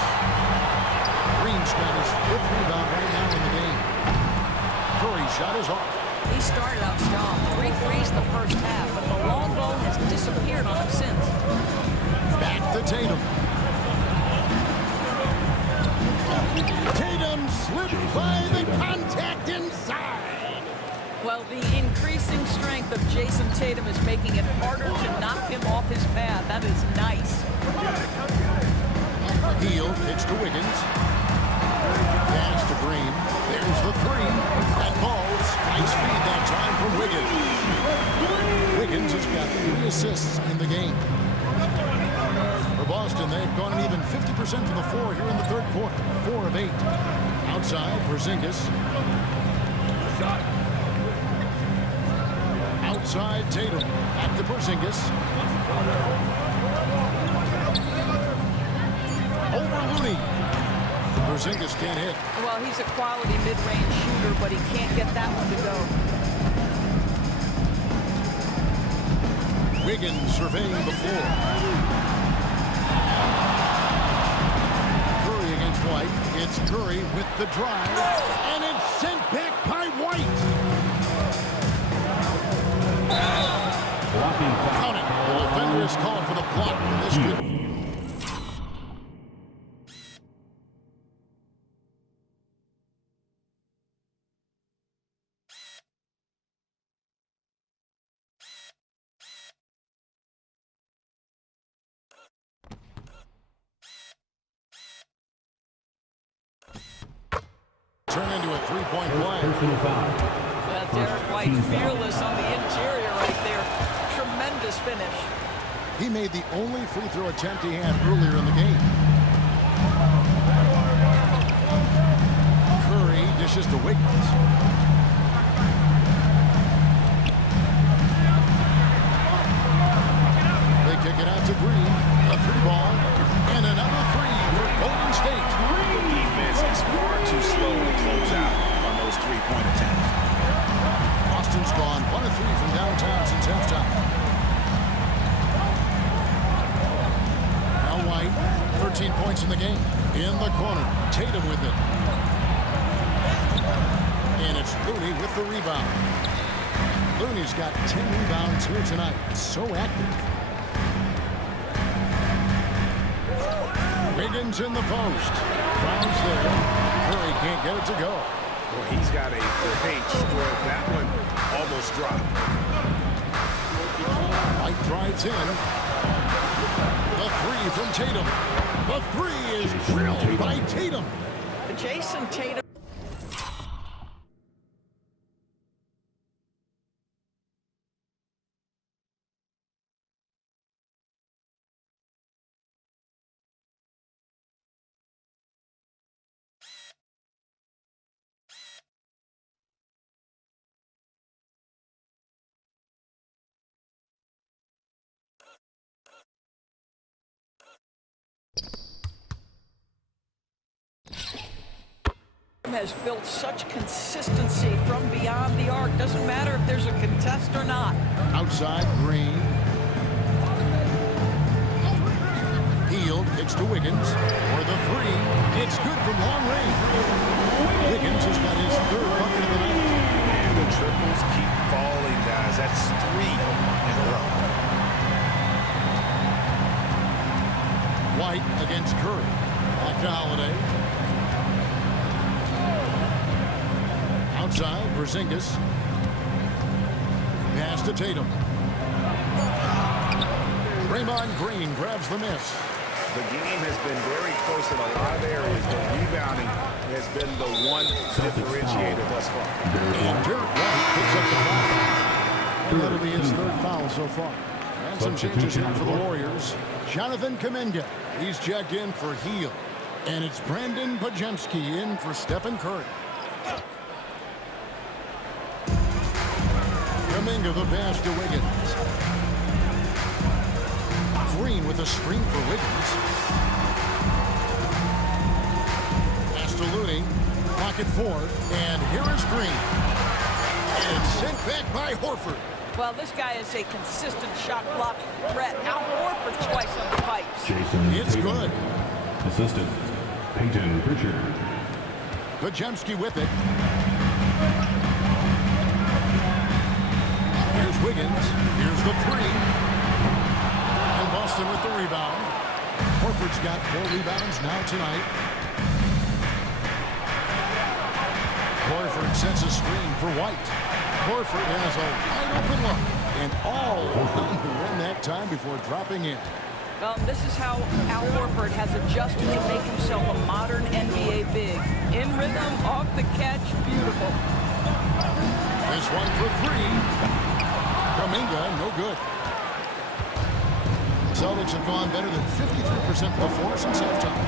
Green's got his 5th rebound right now in the game. Curry's shot is off. He started out strong. 3 threes in the first half, but the long ball has disappeared on him since. Back to Tatum. Tatum slips by the contact inside. Well, the increasing strength of Jason Tatum is making it harder to knock him off his path. That is nice. Heel kicks to Wiggins. Pass to Green. There's the 3. That falls. Nice feed that time from Wiggins. Wiggins has got 3 assists in the game. For Boston, they've gone an even 50% from the floor here in the 3rd quarter. 4 of 8. Outside, Porzingis. Outside, Tatum. Back to Porzingis. Over Looney. Porzingis can't hit. Well, he's a quality mid-range shooter, but he can't get that one to go. Wiggins surveying the floor. Curry against White. It's Curry with the drive. And it's sent back by White. Count it. The defender is called for the block. And this could... turn into a 3-point play. Derek White fearless on the interior right there. Tremendous finish. He made the only free throw attempt he had earlier in the game. Curry dishes to Wiggins. They kick it out to Green. A 3-ball. And another 3 for Golden State. The defense is far too slow to close out on those 3-point attempts. Boston's gone 1 of 3 from downtown since halftime. Now White, 13 points in the game. In the corner, Tatum with it. And it's Looney with the rebound. Looney's got 10 rebounds here tonight. So active. Wiggins in the post. Brown's there. Curry can't get it to go. Well, he's got a great stroke. That one almost dropped. White drives in. The three from Tatum. The three is drilled by Tatum. Jason Tatum. Has built such consistency from beyond the arc. Doesn't matter if there's a contest or not. Outside, Green. Hield kicks to Wiggins for the three. It's good from long range. Wiggins has got his third bucket of the night. And the triples keep falling, guys. That's 3 in a row. White against Curry. Back to Holiday. Outside, Porzingis. Pass to Tatum. Draymond Green grabs the miss. The game has been very close in a lot of areas, but rebounding has been the one differentiator thus far. And Derek White picks up the foul. And that'll be his third foul so far. And some changes here for the Warriors. Jonathan Kuminga. He's checked in for Hield. And it's Brandon Podziemski in for Stephen Curry. Kuminga the pass to Wiggins. Green with a screen for Wiggins. Pass to Looney. Pocket 4. And here is Green. And it's sent back by Horford. Well, this guy is a consistent shot blocking threat. Al Horford twice on the pipes. Jason It's Tatum. good. Assistant, Peyton Pritchard. Podziemski with it. Here's Wiggins. Here's the three. And Boston with the rebound. Horford's got 4 rebounds now tonight. Horford sets a screen for White. Horford has a wide open look. And all around to win that time before dropping in. This is how Al Horford has adjusted to make himself a modern NBA big. In rhythm, off the catch, beautiful. This one for 3. Kuminga, no good. Celtics have gone better than 53% before since halftime.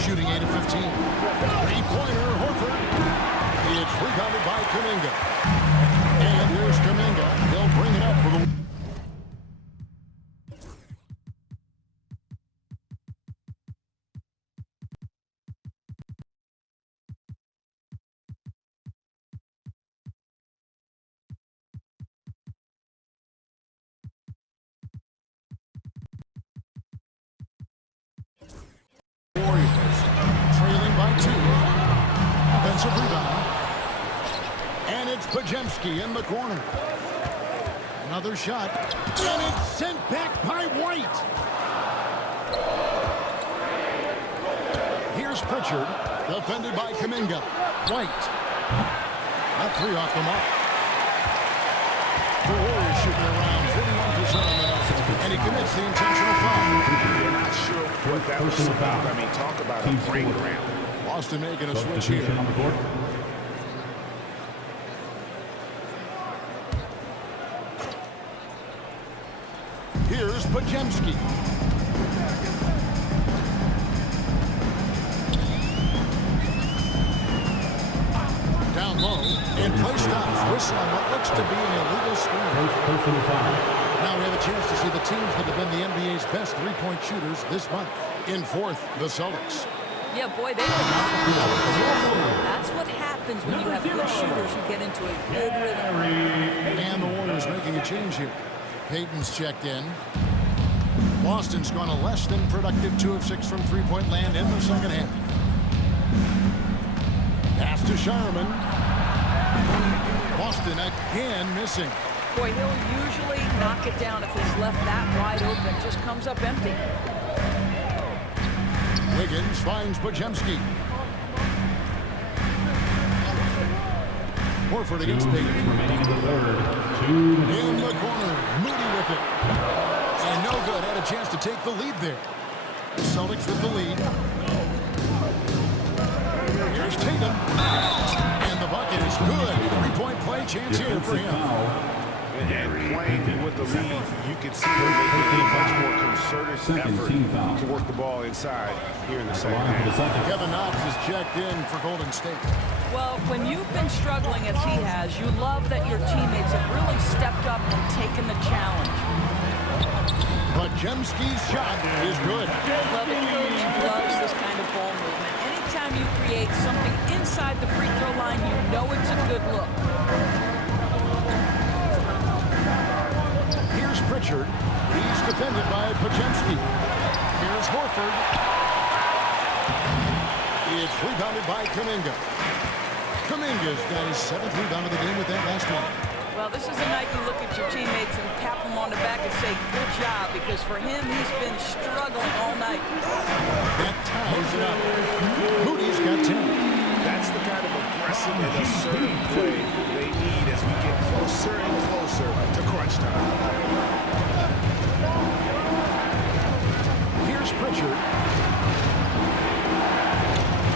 Shooting 8 of 15. 3-pointer, Horford. It's rebounded by Kuminga. And here's Kuminga. He'll bring it up for the... Warriors trailing by 2. Offensive rebound. And it's Podziemski in the corner. Another shot. And it's sent back by White. Here's Pritchard. Defended by Kuminga. White. That 3 off the mark. The Warriors shooting around 41% on the night. And he commits the intentional foul. You're not sure what that was about. I mean, talk about a brain cramp. Boston making a switch here. Here's Podziemski. Down low and play stops. Whistle on what looks to be an illegal screen. Now we have a chance to see the teams that have been the NBA's best three-point shooters this month. In fourth, the Celtics. Yeah, boy, they were not. That's what happens when you have good shooters who get into a good rhythm. And the Warriors making a change here. Peyton's checked in. Boston's gone a less than productive 2 of 6 from three-point land in the second half. Pass to Sharman. Boston again missing. Boy, he'll usually knock it down if he's left that wide open. Just comes up empty. Wiggins finds Podziemski. Horford against Payton. Remaining in the third. 2 minutes. In the corner, Moody with it. And no good. Had a chance to take the lead there. The Celtics with the lead. Here's Tatum. And the bucket is good. Three-point play chance here for him. And playing with the lead, you can see them making a much more concerted effort to work the ball inside here in the second half. Kevin Knox is checked in for Golden State. Well, when you've been struggling as he has, you love that your teammates have really stepped up and taken the challenge. Podziemski's shot is good. Love it. Coach loves this kind of ball movement. Anytime you create something inside the free throw line, you know it's a good look. Here's Pritchard. He's defended by Podziemski. Here's Horford. It's rebounded by Kuminga. Kuminga's got his 7th rebound of the game with that last one. Well, this is a night you look at your teammates and tap them on the back and say, good job, because for him, he's been struggling all night. That ties it up. Moody's got 10. That's the kind of aggressive and assertive play they need as we get closer and closer to crunch time. Here's Pritchard.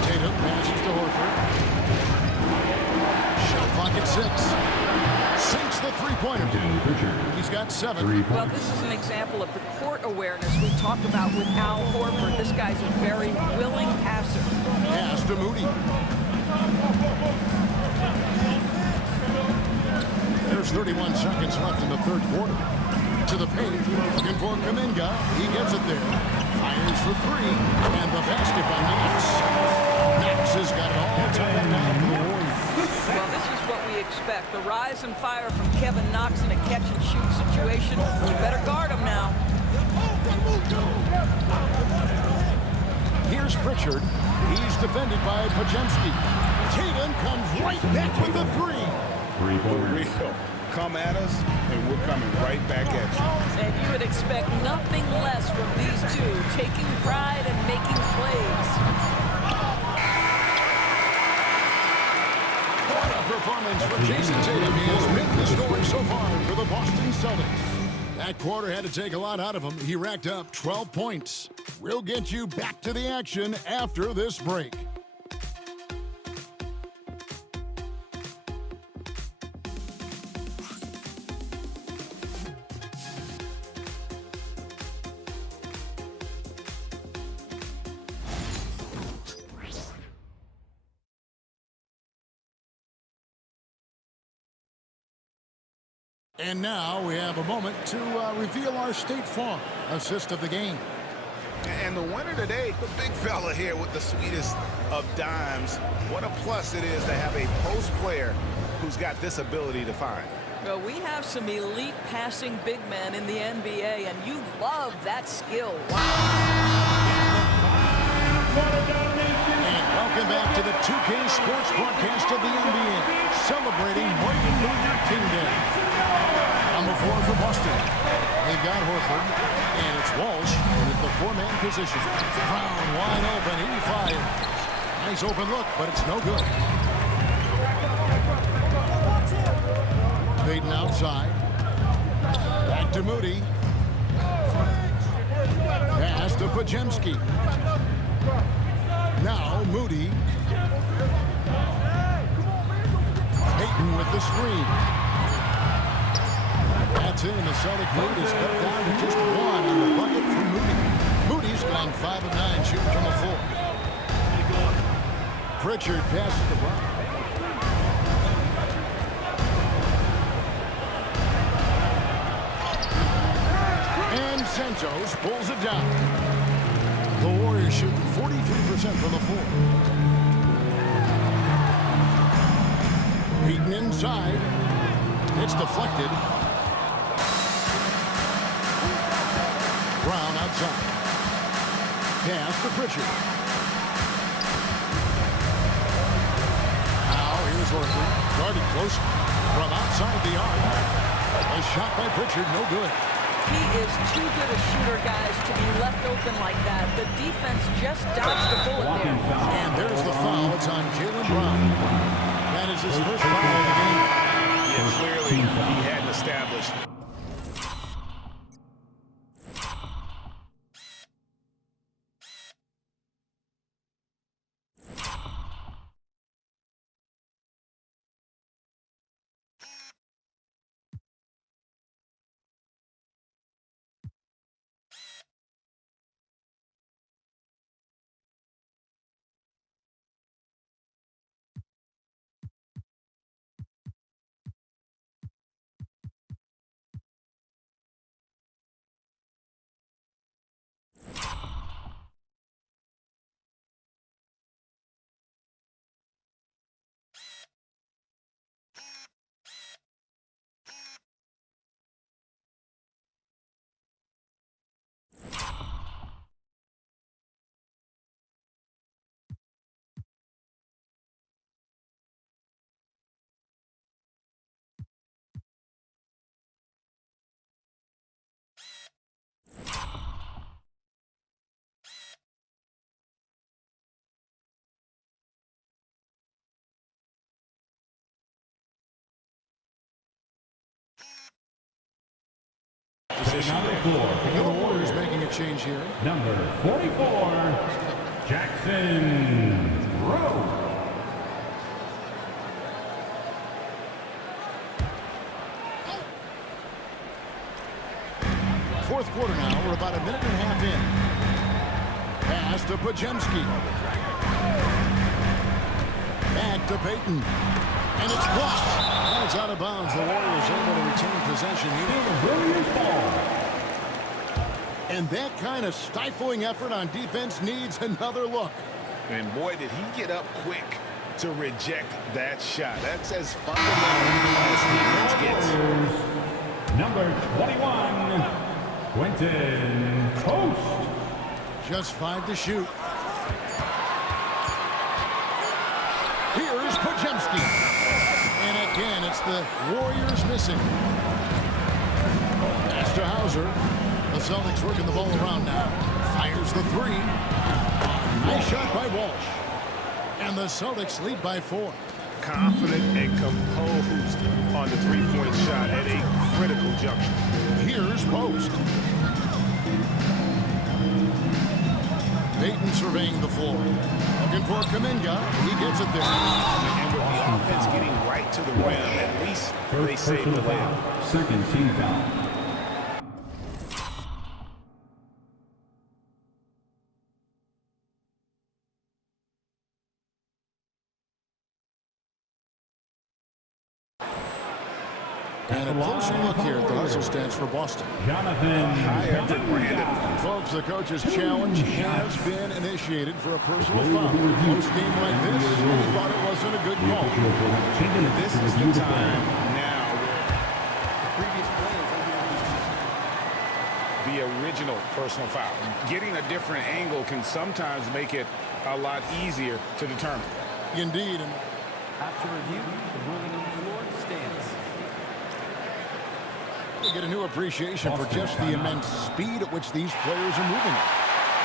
Tatum passes to Horford. Shot clock at 6. Sinks the three-pointer. He's got 7. Well, this is an example of the court awareness we talked about with Al Horford. This guy's a very willing passer. Pass to Moody. There's 31 seconds left in the third quarter. To the paint, looking for Kuminga. He gets it there. Fires for 3, and the basket by Knox. Knox has got it all tied down for the Warriors. Well, this is what we expect. The rise and fire from Kevin Knox in a catch-and-shoot situation. You better guard him now. Here's Pritchard. He's defended by Podziemski. Tatum comes right back with the 3. Real. Come at us, and we're coming right back at you. And you would expect nothing less from these two, taking pride and making plays. What a performance for Jason Tatum. He has been the story so far for the Boston Celtics. That quarter had to take a lot out of him. He racked up 12 points. We'll get you back to the action after this break. And now we have a moment to reveal our State Farm assist of the game. And the winner today, the big fella here with the sweetest of dimes. What a plus it is to have a post player who's got this ability to find. Well, we have some elite passing big men in the NBA, and you love that skill. Wow. And welcome back to the 2K Sports broadcast of the NBA, celebrating Martin Luther King Day. On the floor for Boston, they've got Horford, and it's Walsh in the 4-man position. Brown wide open, he fired. Nice open look, but it's no good. Payton outside. Back to Moody. Pass to Podziemski. Now Moody. Payton with the screen. That's in. The Celtic lead is cut down to just 1 on the bucket from Moody. Moody's gone 5 of 9 shooting from the floor. Pritchard passes to Brown. And Santos pulls it down. The Warriors shooting 43% from the floor. Payton inside. It's deflected. Brown outside. Pass to Pritchard. Now here's Horford. Guarded close from outside the arc. A shot by Pritchard, no good. He is too good a shooter, guys, to be left open like that. The defense just dodged the bullet there. And there's the foul. It's on Jaylen Brown. That is his first foul of the game. Yeah, clearly he hadn't established. On the floor. The Warriors making a change here. Number 44, Jackson Rose. Fourth quarter now. We're about a minute and a half in. Pass to Podziemski. Back to Payton. And it's blocked. And it's out of bounds. The Warriors able to retain possession here. And that kind of stifling effort on defense needs another look. And boy, did he get up quick to reject that shot. That's as fundamental as defense gets. Number 21, Quentin Post. Just 5 to shoot. Here's Podziemski. And again, it's the Warriors missing. Pass to Hauser. The Celtics working the ball around now. Fires the 3. Nice shot by Walsh. And the Celtics lead by 4. Confident and composed on the three-point shot at a critical juncture. Here's Post. Payton surveying the floor. Looking for Kuminga. He gets it there. And with the offense getting right to the rim, at least they saved the layup. Second team foul. And a closer look here at the hustle stats for Boston. Jonathan. Folks, the coach's challenge has been initiated for a personal foul. Post-game like this, he thought it wasn't a good call. This is the time now where the original personal foul. Getting a different angle can sometimes make it a lot easier to determine. Indeed. And after review, the ruling on the floor stands. we get a new appreciation for just the immense speed at which these players are moving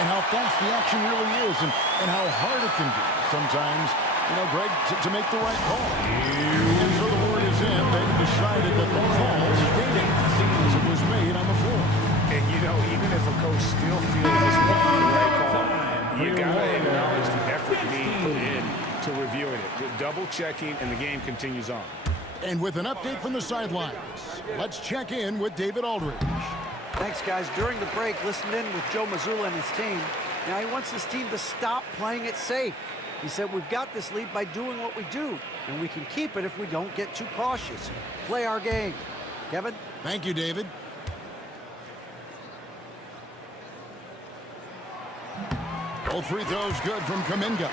and how fast the action really is and how hard it can be sometimes, Greg, to make the right call. And so the word is in. They decided that the call stayed as it was made on the floor. And, even if a coach still feels this was the right call, you got to acknowledge the effort being put in to reviewing it. Double checking, and the game continues on. And with an update from the sidelines, let's check in with David Aldridge. Thanks, guys. During the break, listened in with Joe Mazzulla and his team. Now he wants his team to stop playing it safe. He said, we've got this lead by doing what we do, and we can keep it if we don't get too cautious. Play our game. Kevin? Thank you, David. All free throws good from Kuminga.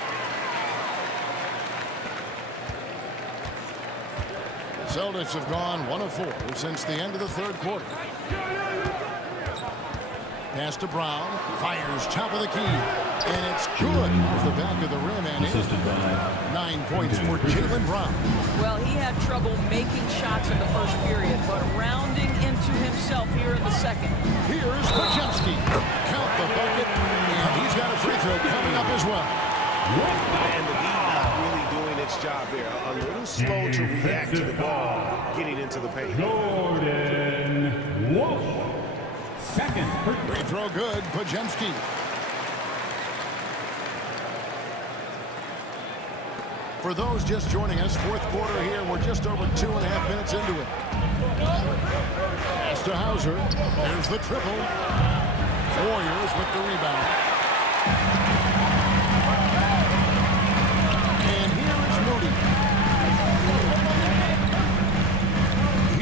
The Celtics have gone 1 of 4 since the end of the third quarter. Pass to Brown. Fires top of the key. And it's good off the back of the rim. And Assisted by 9 points for Jaylen Brown. Well, he had trouble making shots in the first period, but rounding into himself here here in the second. Here's Podziemski. Count the bucket, and he's got a free throw coming up as well. And the D not really doing its job there. A little slow to react to the ball getting into the paint. Jordan Walsh. Second. Free throw good, Podziemski. For those just joining us, fourth quarter here. We're just over 2.5 minutes into it. Pass to Hauser. There's the triple. Warriors with the rebound. And here is Moody.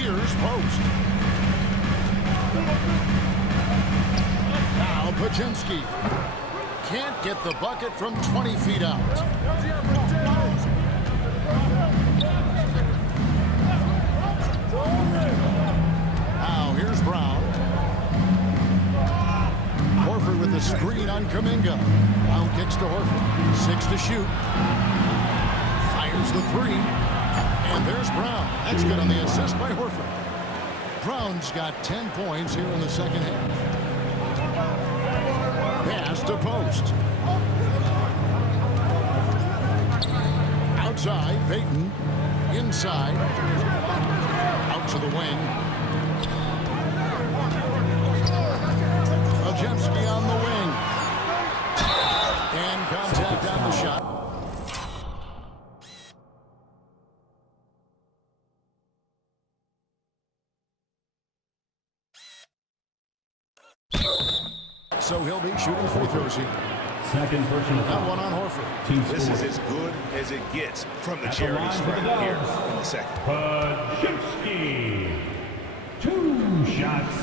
Here's Post. Now Podziemski. Can't get the bucket from 20 feet out. Now here's Brown. Horford with the screen on Kuminga. Brown kicks to Horford. 6 to shoot. Fires the 3. And there's Brown. That's good on the assist by Horford. Brown's got 10 points here in the second half. Pass to Post. Outside, Payton. Inside. Out to the wing. Podziemski on the wing. And contact on the shot. So he'll be shooting free throws here. Second personal Got foul. one on Horford. This is as good as it gets from the charity stripe here in the second. Podziemski. 2 shots.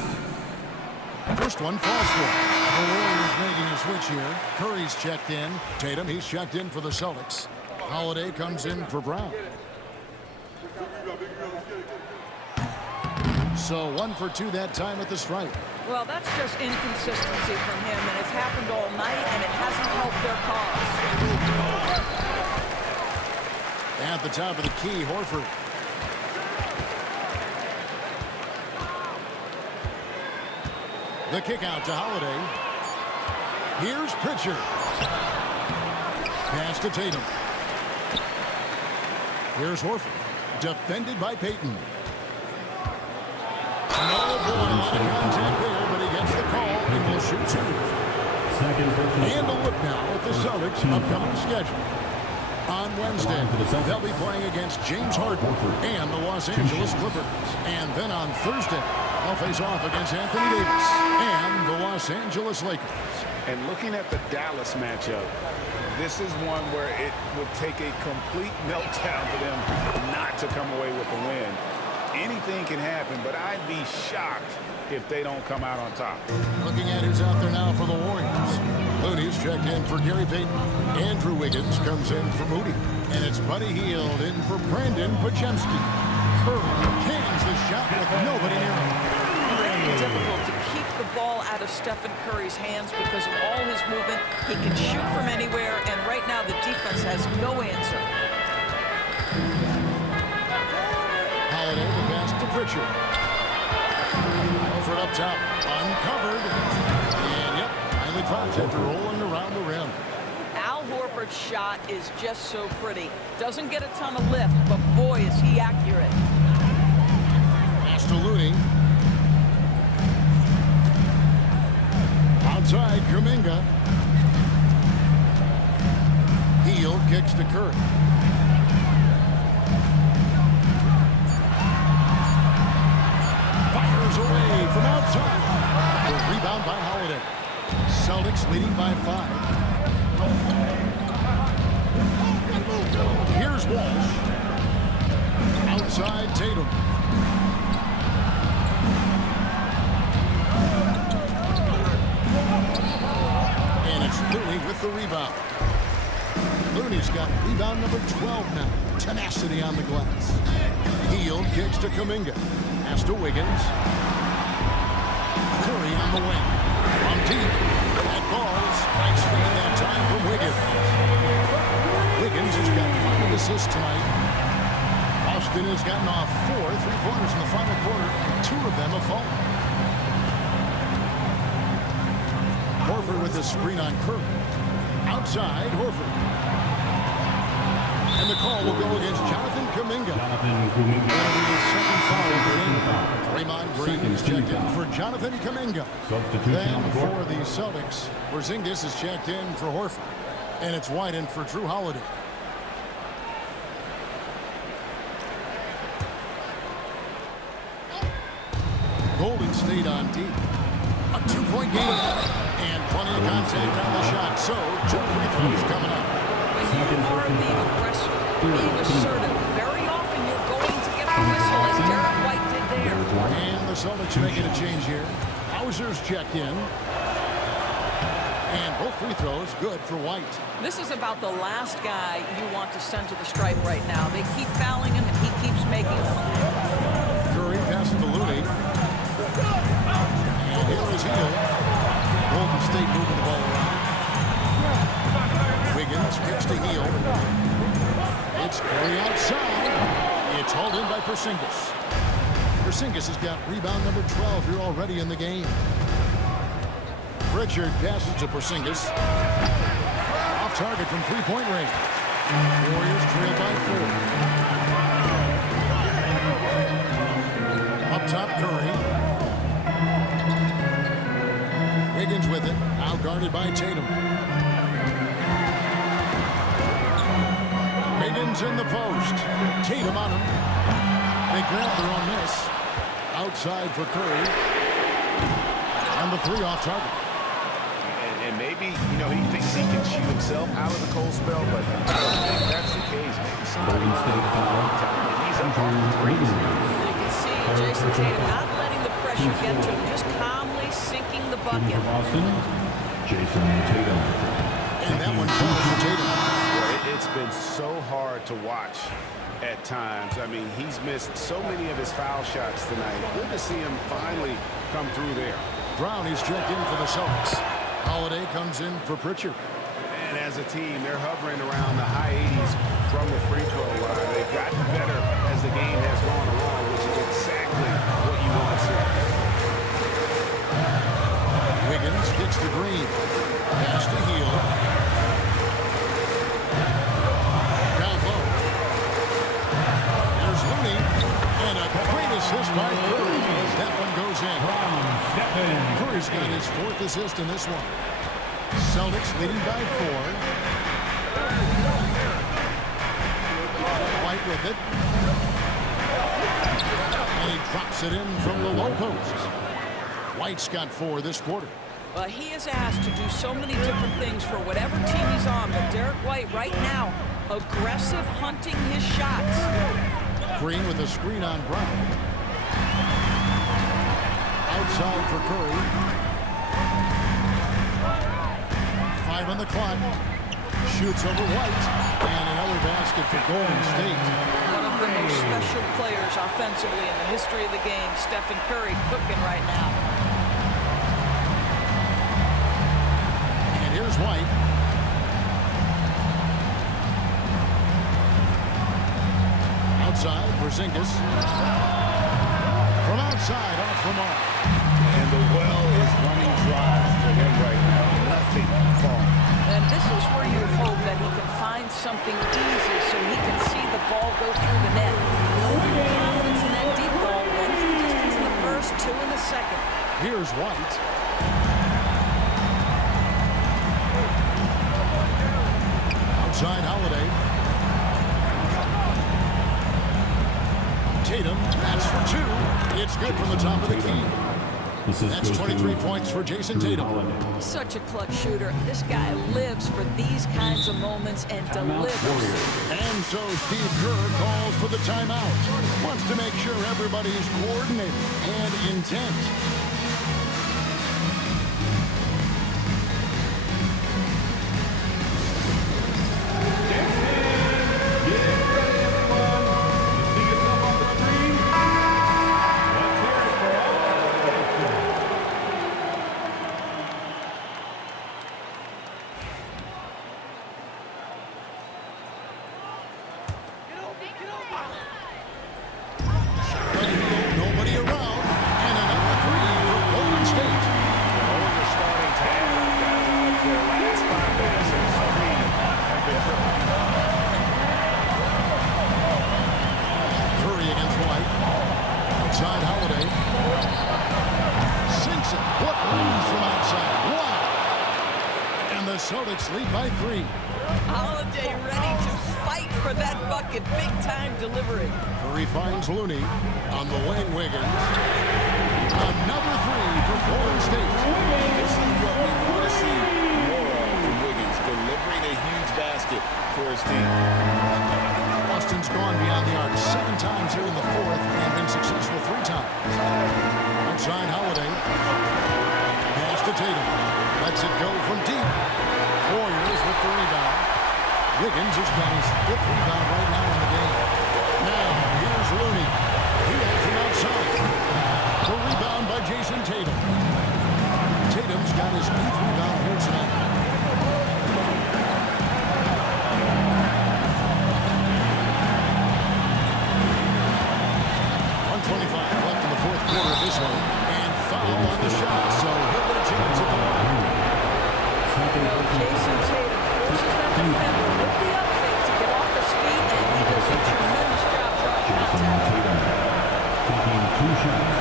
First one falls for him. The Warriors making a switch here. Curry's checked in. Tatum, he's checked in for the Celtics. Holiday comes in for Brown. So 1 for 2 that time at the stripe. Well, that's just inconsistency from him, and it's happened all night, and it hasn't helped their cause. At the top of the key, Horford. The kick out to Holiday. Here's Pritchard. Pass to Tatum. Here's Horford. Defended by Payton. No, boy, a lot of contact there, but he gets the call and will shoot 2. Second personal And a foul. look now at the Celtics' upcoming schedule. On Wednesday, they'll be playing against James Harden and the Los Angeles Clippers. And then on Thursday, they'll face off against Anthony Davis and the Los Angeles Lakers. And looking at the Dallas matchup, this is one where it would take a complete meltdown for them not to come away with the win. Anything can happen, but I'd be shocked if they don't come out on top. Looking at who's out there now for the Warriors. Looney's checked in for Gary Payton. Andrew Wiggins comes in for Moody. And it's Buddy Hield in for Brandon Podziemski. Curry cans the shot with nobody near him. It's very difficult to keep the ball out of Stephen Curry's hands because of all his movement. He can shoot from anywhere, and right now the defense has no answer. Holiday the pass to Pritchard. Over up top, uncovered. And yep, finally drops it, rolling around the rim. Al Horford's shot is just so pretty. Doesn't get a ton of lift, but boy, is he accurate. Pass to Looney. Outside, Kuminga. Hield kicks to Curry. Fires away from outside. The rebound by Holiday. Celtics leading by 5. Here's Walsh. Outside Tatum. And it's Looney with the rebound. Looney's got rebound number 12 now. Tenacity on the glass. Hield kicks to Kuminga. Pass to Wiggins. Curry on the wing. On deep. That ball's nice feed that time from Wiggins. Wiggins has got 5 assists tonight. Austin has gotten off 4 3-pointers in the final quarter, and 2 of them have fallen. Horford with the screen on Curry. Outside, Horford. And the call will go against Jonathan Kuminga. That'll be his second foul of the game. Draymond Green is checked in for Jonathan Kuminga. Then for the Celtics, Porzingis is checked in for Horford. And it's White in for Drew Holiday. Golden State on D. A two-point game. And plenty of contact on the shot. So, 2 free throws coming up. When you are the aggressor, being assertive, very often you're going to get the whistle, as Derek White did there. And the Celtics making a change here. Hauser's checked in. And both free throws good for White. This is about the last guy you want to send to the stripe right now. They keep fouling him, and he keeps making them. Curry passes to Looney. And Hill is Hill. Golden State moving the ball around. Wiggins kicks to Hill. It's Curry outside. It's hauled in by Porzingis. Porzingis has got rebound number 12 here already in the game. Pritchard passes to Porzingis. Off target from three-point range. Warriors trail by 4. Up top, Curry. Wiggins with it. Now guarded by Tatum. Wiggins in the post. Tatum on him. They grab their own miss. Outside for Curry. And the 3 off target. And maybe, he thinks he can shoot himself out of the cold spell, but I don't think that's the case. Maybe somebody he's up on threes. You can see Jason Tatum not letting the pressure get to him, just calmly sinking the bucket. Jason Tatum. And that one falls for Tatum. It's been so hard to watch at times. I mean, he's missed so many of his foul shots tonight. Good to see him finally come through there. Brown is checked in for the Celtics. Holiday comes in for Pritchard. And as a team, they're hovering around the high 80s from the free throw line. They've gotten better as the game has gone along, which is exactly what you want to see. Wiggins gets the Green. Pass to Hill. Down low. There's Looney. And a great assist by Curry as that one goes in. Curry's got his 4th assist in this one. Celtics leading by 4. White with it. And he drops it in from the low post. White's got 4 this quarter. He is asked to do so many different things for whatever team he's on, but Derek White right now, aggressive hunting his shots. Green with a screen on Brown. Outside for Curry. 5 on the clock. Shoots over White. And another basket for Golden State. One of the most special players offensively in the history of the game, Stephen Curry, cooking right now. And here's White. Outside, Porzingis. From outside, off the mark. And the well is running dry for him right now. Nothing falling. And this is where you hope that he can find something easy so he can see the ball go through the net. Confidence in that deep ball, 1 from distance in the first, 2 in the second. Here's White. Outside Holiday. Tatum, that's for 2. It's good from the top of the key. That's 23 points for Jason Tatum. Such a clutch shooter. This guy lives for these kinds of moments and delivers. And so Steve Kerr calls for the timeout. Wants to make sure everybody is coordinated and intent. Nobody around, and another 3. Celtics lead by 3. Holiday ready to fight for that bucket. Big-time delivery. Curry finds Looney on the wing. Wiggins. Another 3 for Golden State. This is what we want to see more of from Wiggins, delivering a huge basket for his team. Boston's gone beyond the arc 7 times here in the 4th and been successful 3 times. Outside Holiday. Pass to Tatum. Lets it go from deep. Warriors with the rebound. Wiggins has got his 5th rebound right now in the game. Now, here's Looney. He has him outside. The rebound by Jason Tatum. Tatum's got his 8th rebound here tonight. Left in the 4th quarter of this one. And foul on the shot, so he'll get a chance at the line. Jason Tatum forces that defender with the up fake to get off his feet, and he does a tremendous job driving that Jason tackle. Tatum taking 2 shots.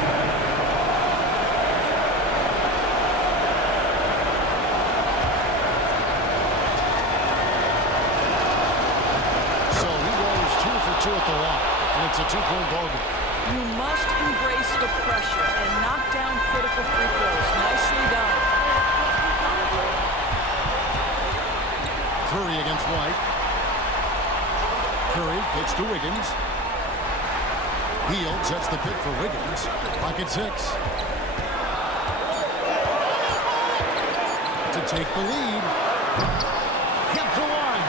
So he goes 2 for 2 at the line, and it's a 2-point ball game. You must embrace the pressure and knock down critical free throws. Nicely done. Curry against White. Curry kicks to Wiggins. Hield sets the pick for Wiggins. Pocket 6. To take the lead. Kept to one.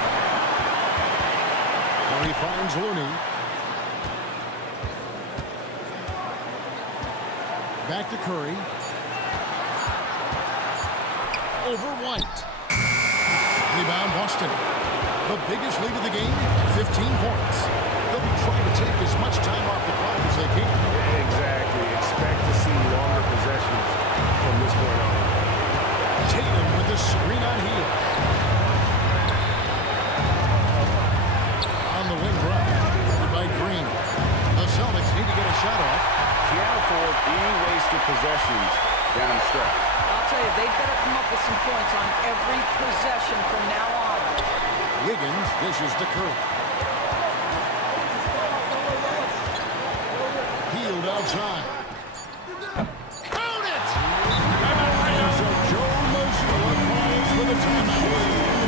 Curry finds Looney. Back to Curry. Over White. Rebound Boston. The biggest lead of the game, 15 points. They'll be trying to take as much time off the clock as they can. Exactly. Expect to see longer possessions from this point on. Tatum with the screen on Hield. On the wing right by Green. The Celtics need to get a shot off. Can't afford any wasted possessions down the stretch. I'll tell you, they better come up with some points on every possession from now on. Wiggins dishes to Curry. Hield outside. Count it! And so Joe Mazzulla calls for the timeout.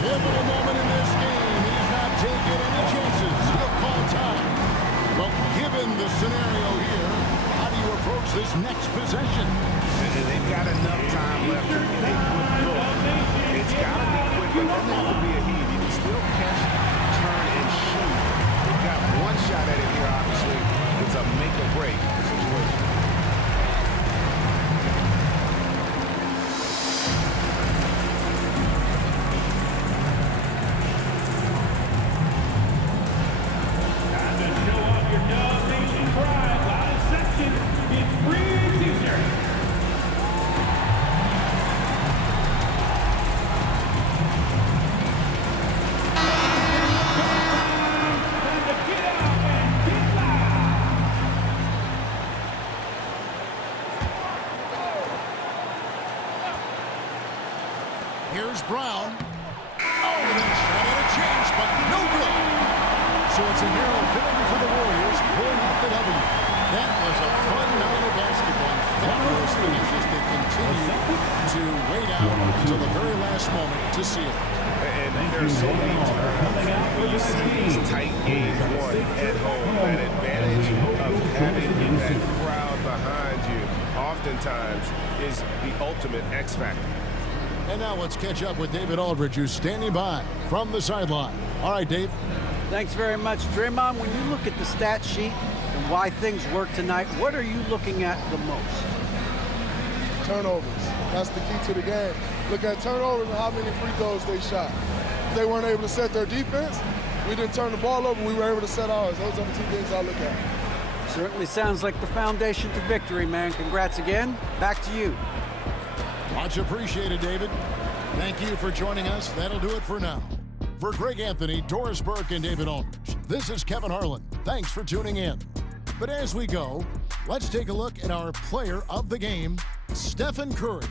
Pivotal moment in this game. He's not taking any chances. He'll call time. Well, given the scenario here, how do you approach this next possession? They've got enough time left to get a quick look. It's got to be quick, but it doesn't have to be a heat. You can still catch, turn, and shoot. They've got one shot at it here, obviously. It's a make-or-break situation. Time to show off your Dub Nation pride. Live section. It's free t-shirt. Here's Brown. Oh, they shot at a chance, but no good. So it's a narrow victory for the Warriors, pulling out the W. That was a fun night of basketball. Fabulous finish as they continue to wait out until the very last moment to seal it. And there's so many times when you see these tight games won at home, that advantage of having that crowd behind you oftentimes is the ultimate X factor. And now let's catch up with David Aldridge, who's standing by from the sideline. All right, Dave. Thanks very much, Draymond. When you look at the stat sheet and why things work tonight, what are you looking at the most? Turnovers. That's the key to the game. Look at turnovers and how many free throws they shot. If they weren't able to set their defense, we didn't turn the ball over, we were able to set ours. Those are the two things I look at. Certainly sounds like the foundation to victory, man. Congrats again. Back to you. Much appreciated, David. Thank you for joining us. That'll do it for now. For Greg Anthony, Doris Burke, and David Aldridge, this is Kevin Harlan. Thanks for tuning in. But as we go, let's take a look at our player of the game, Stephen Curry.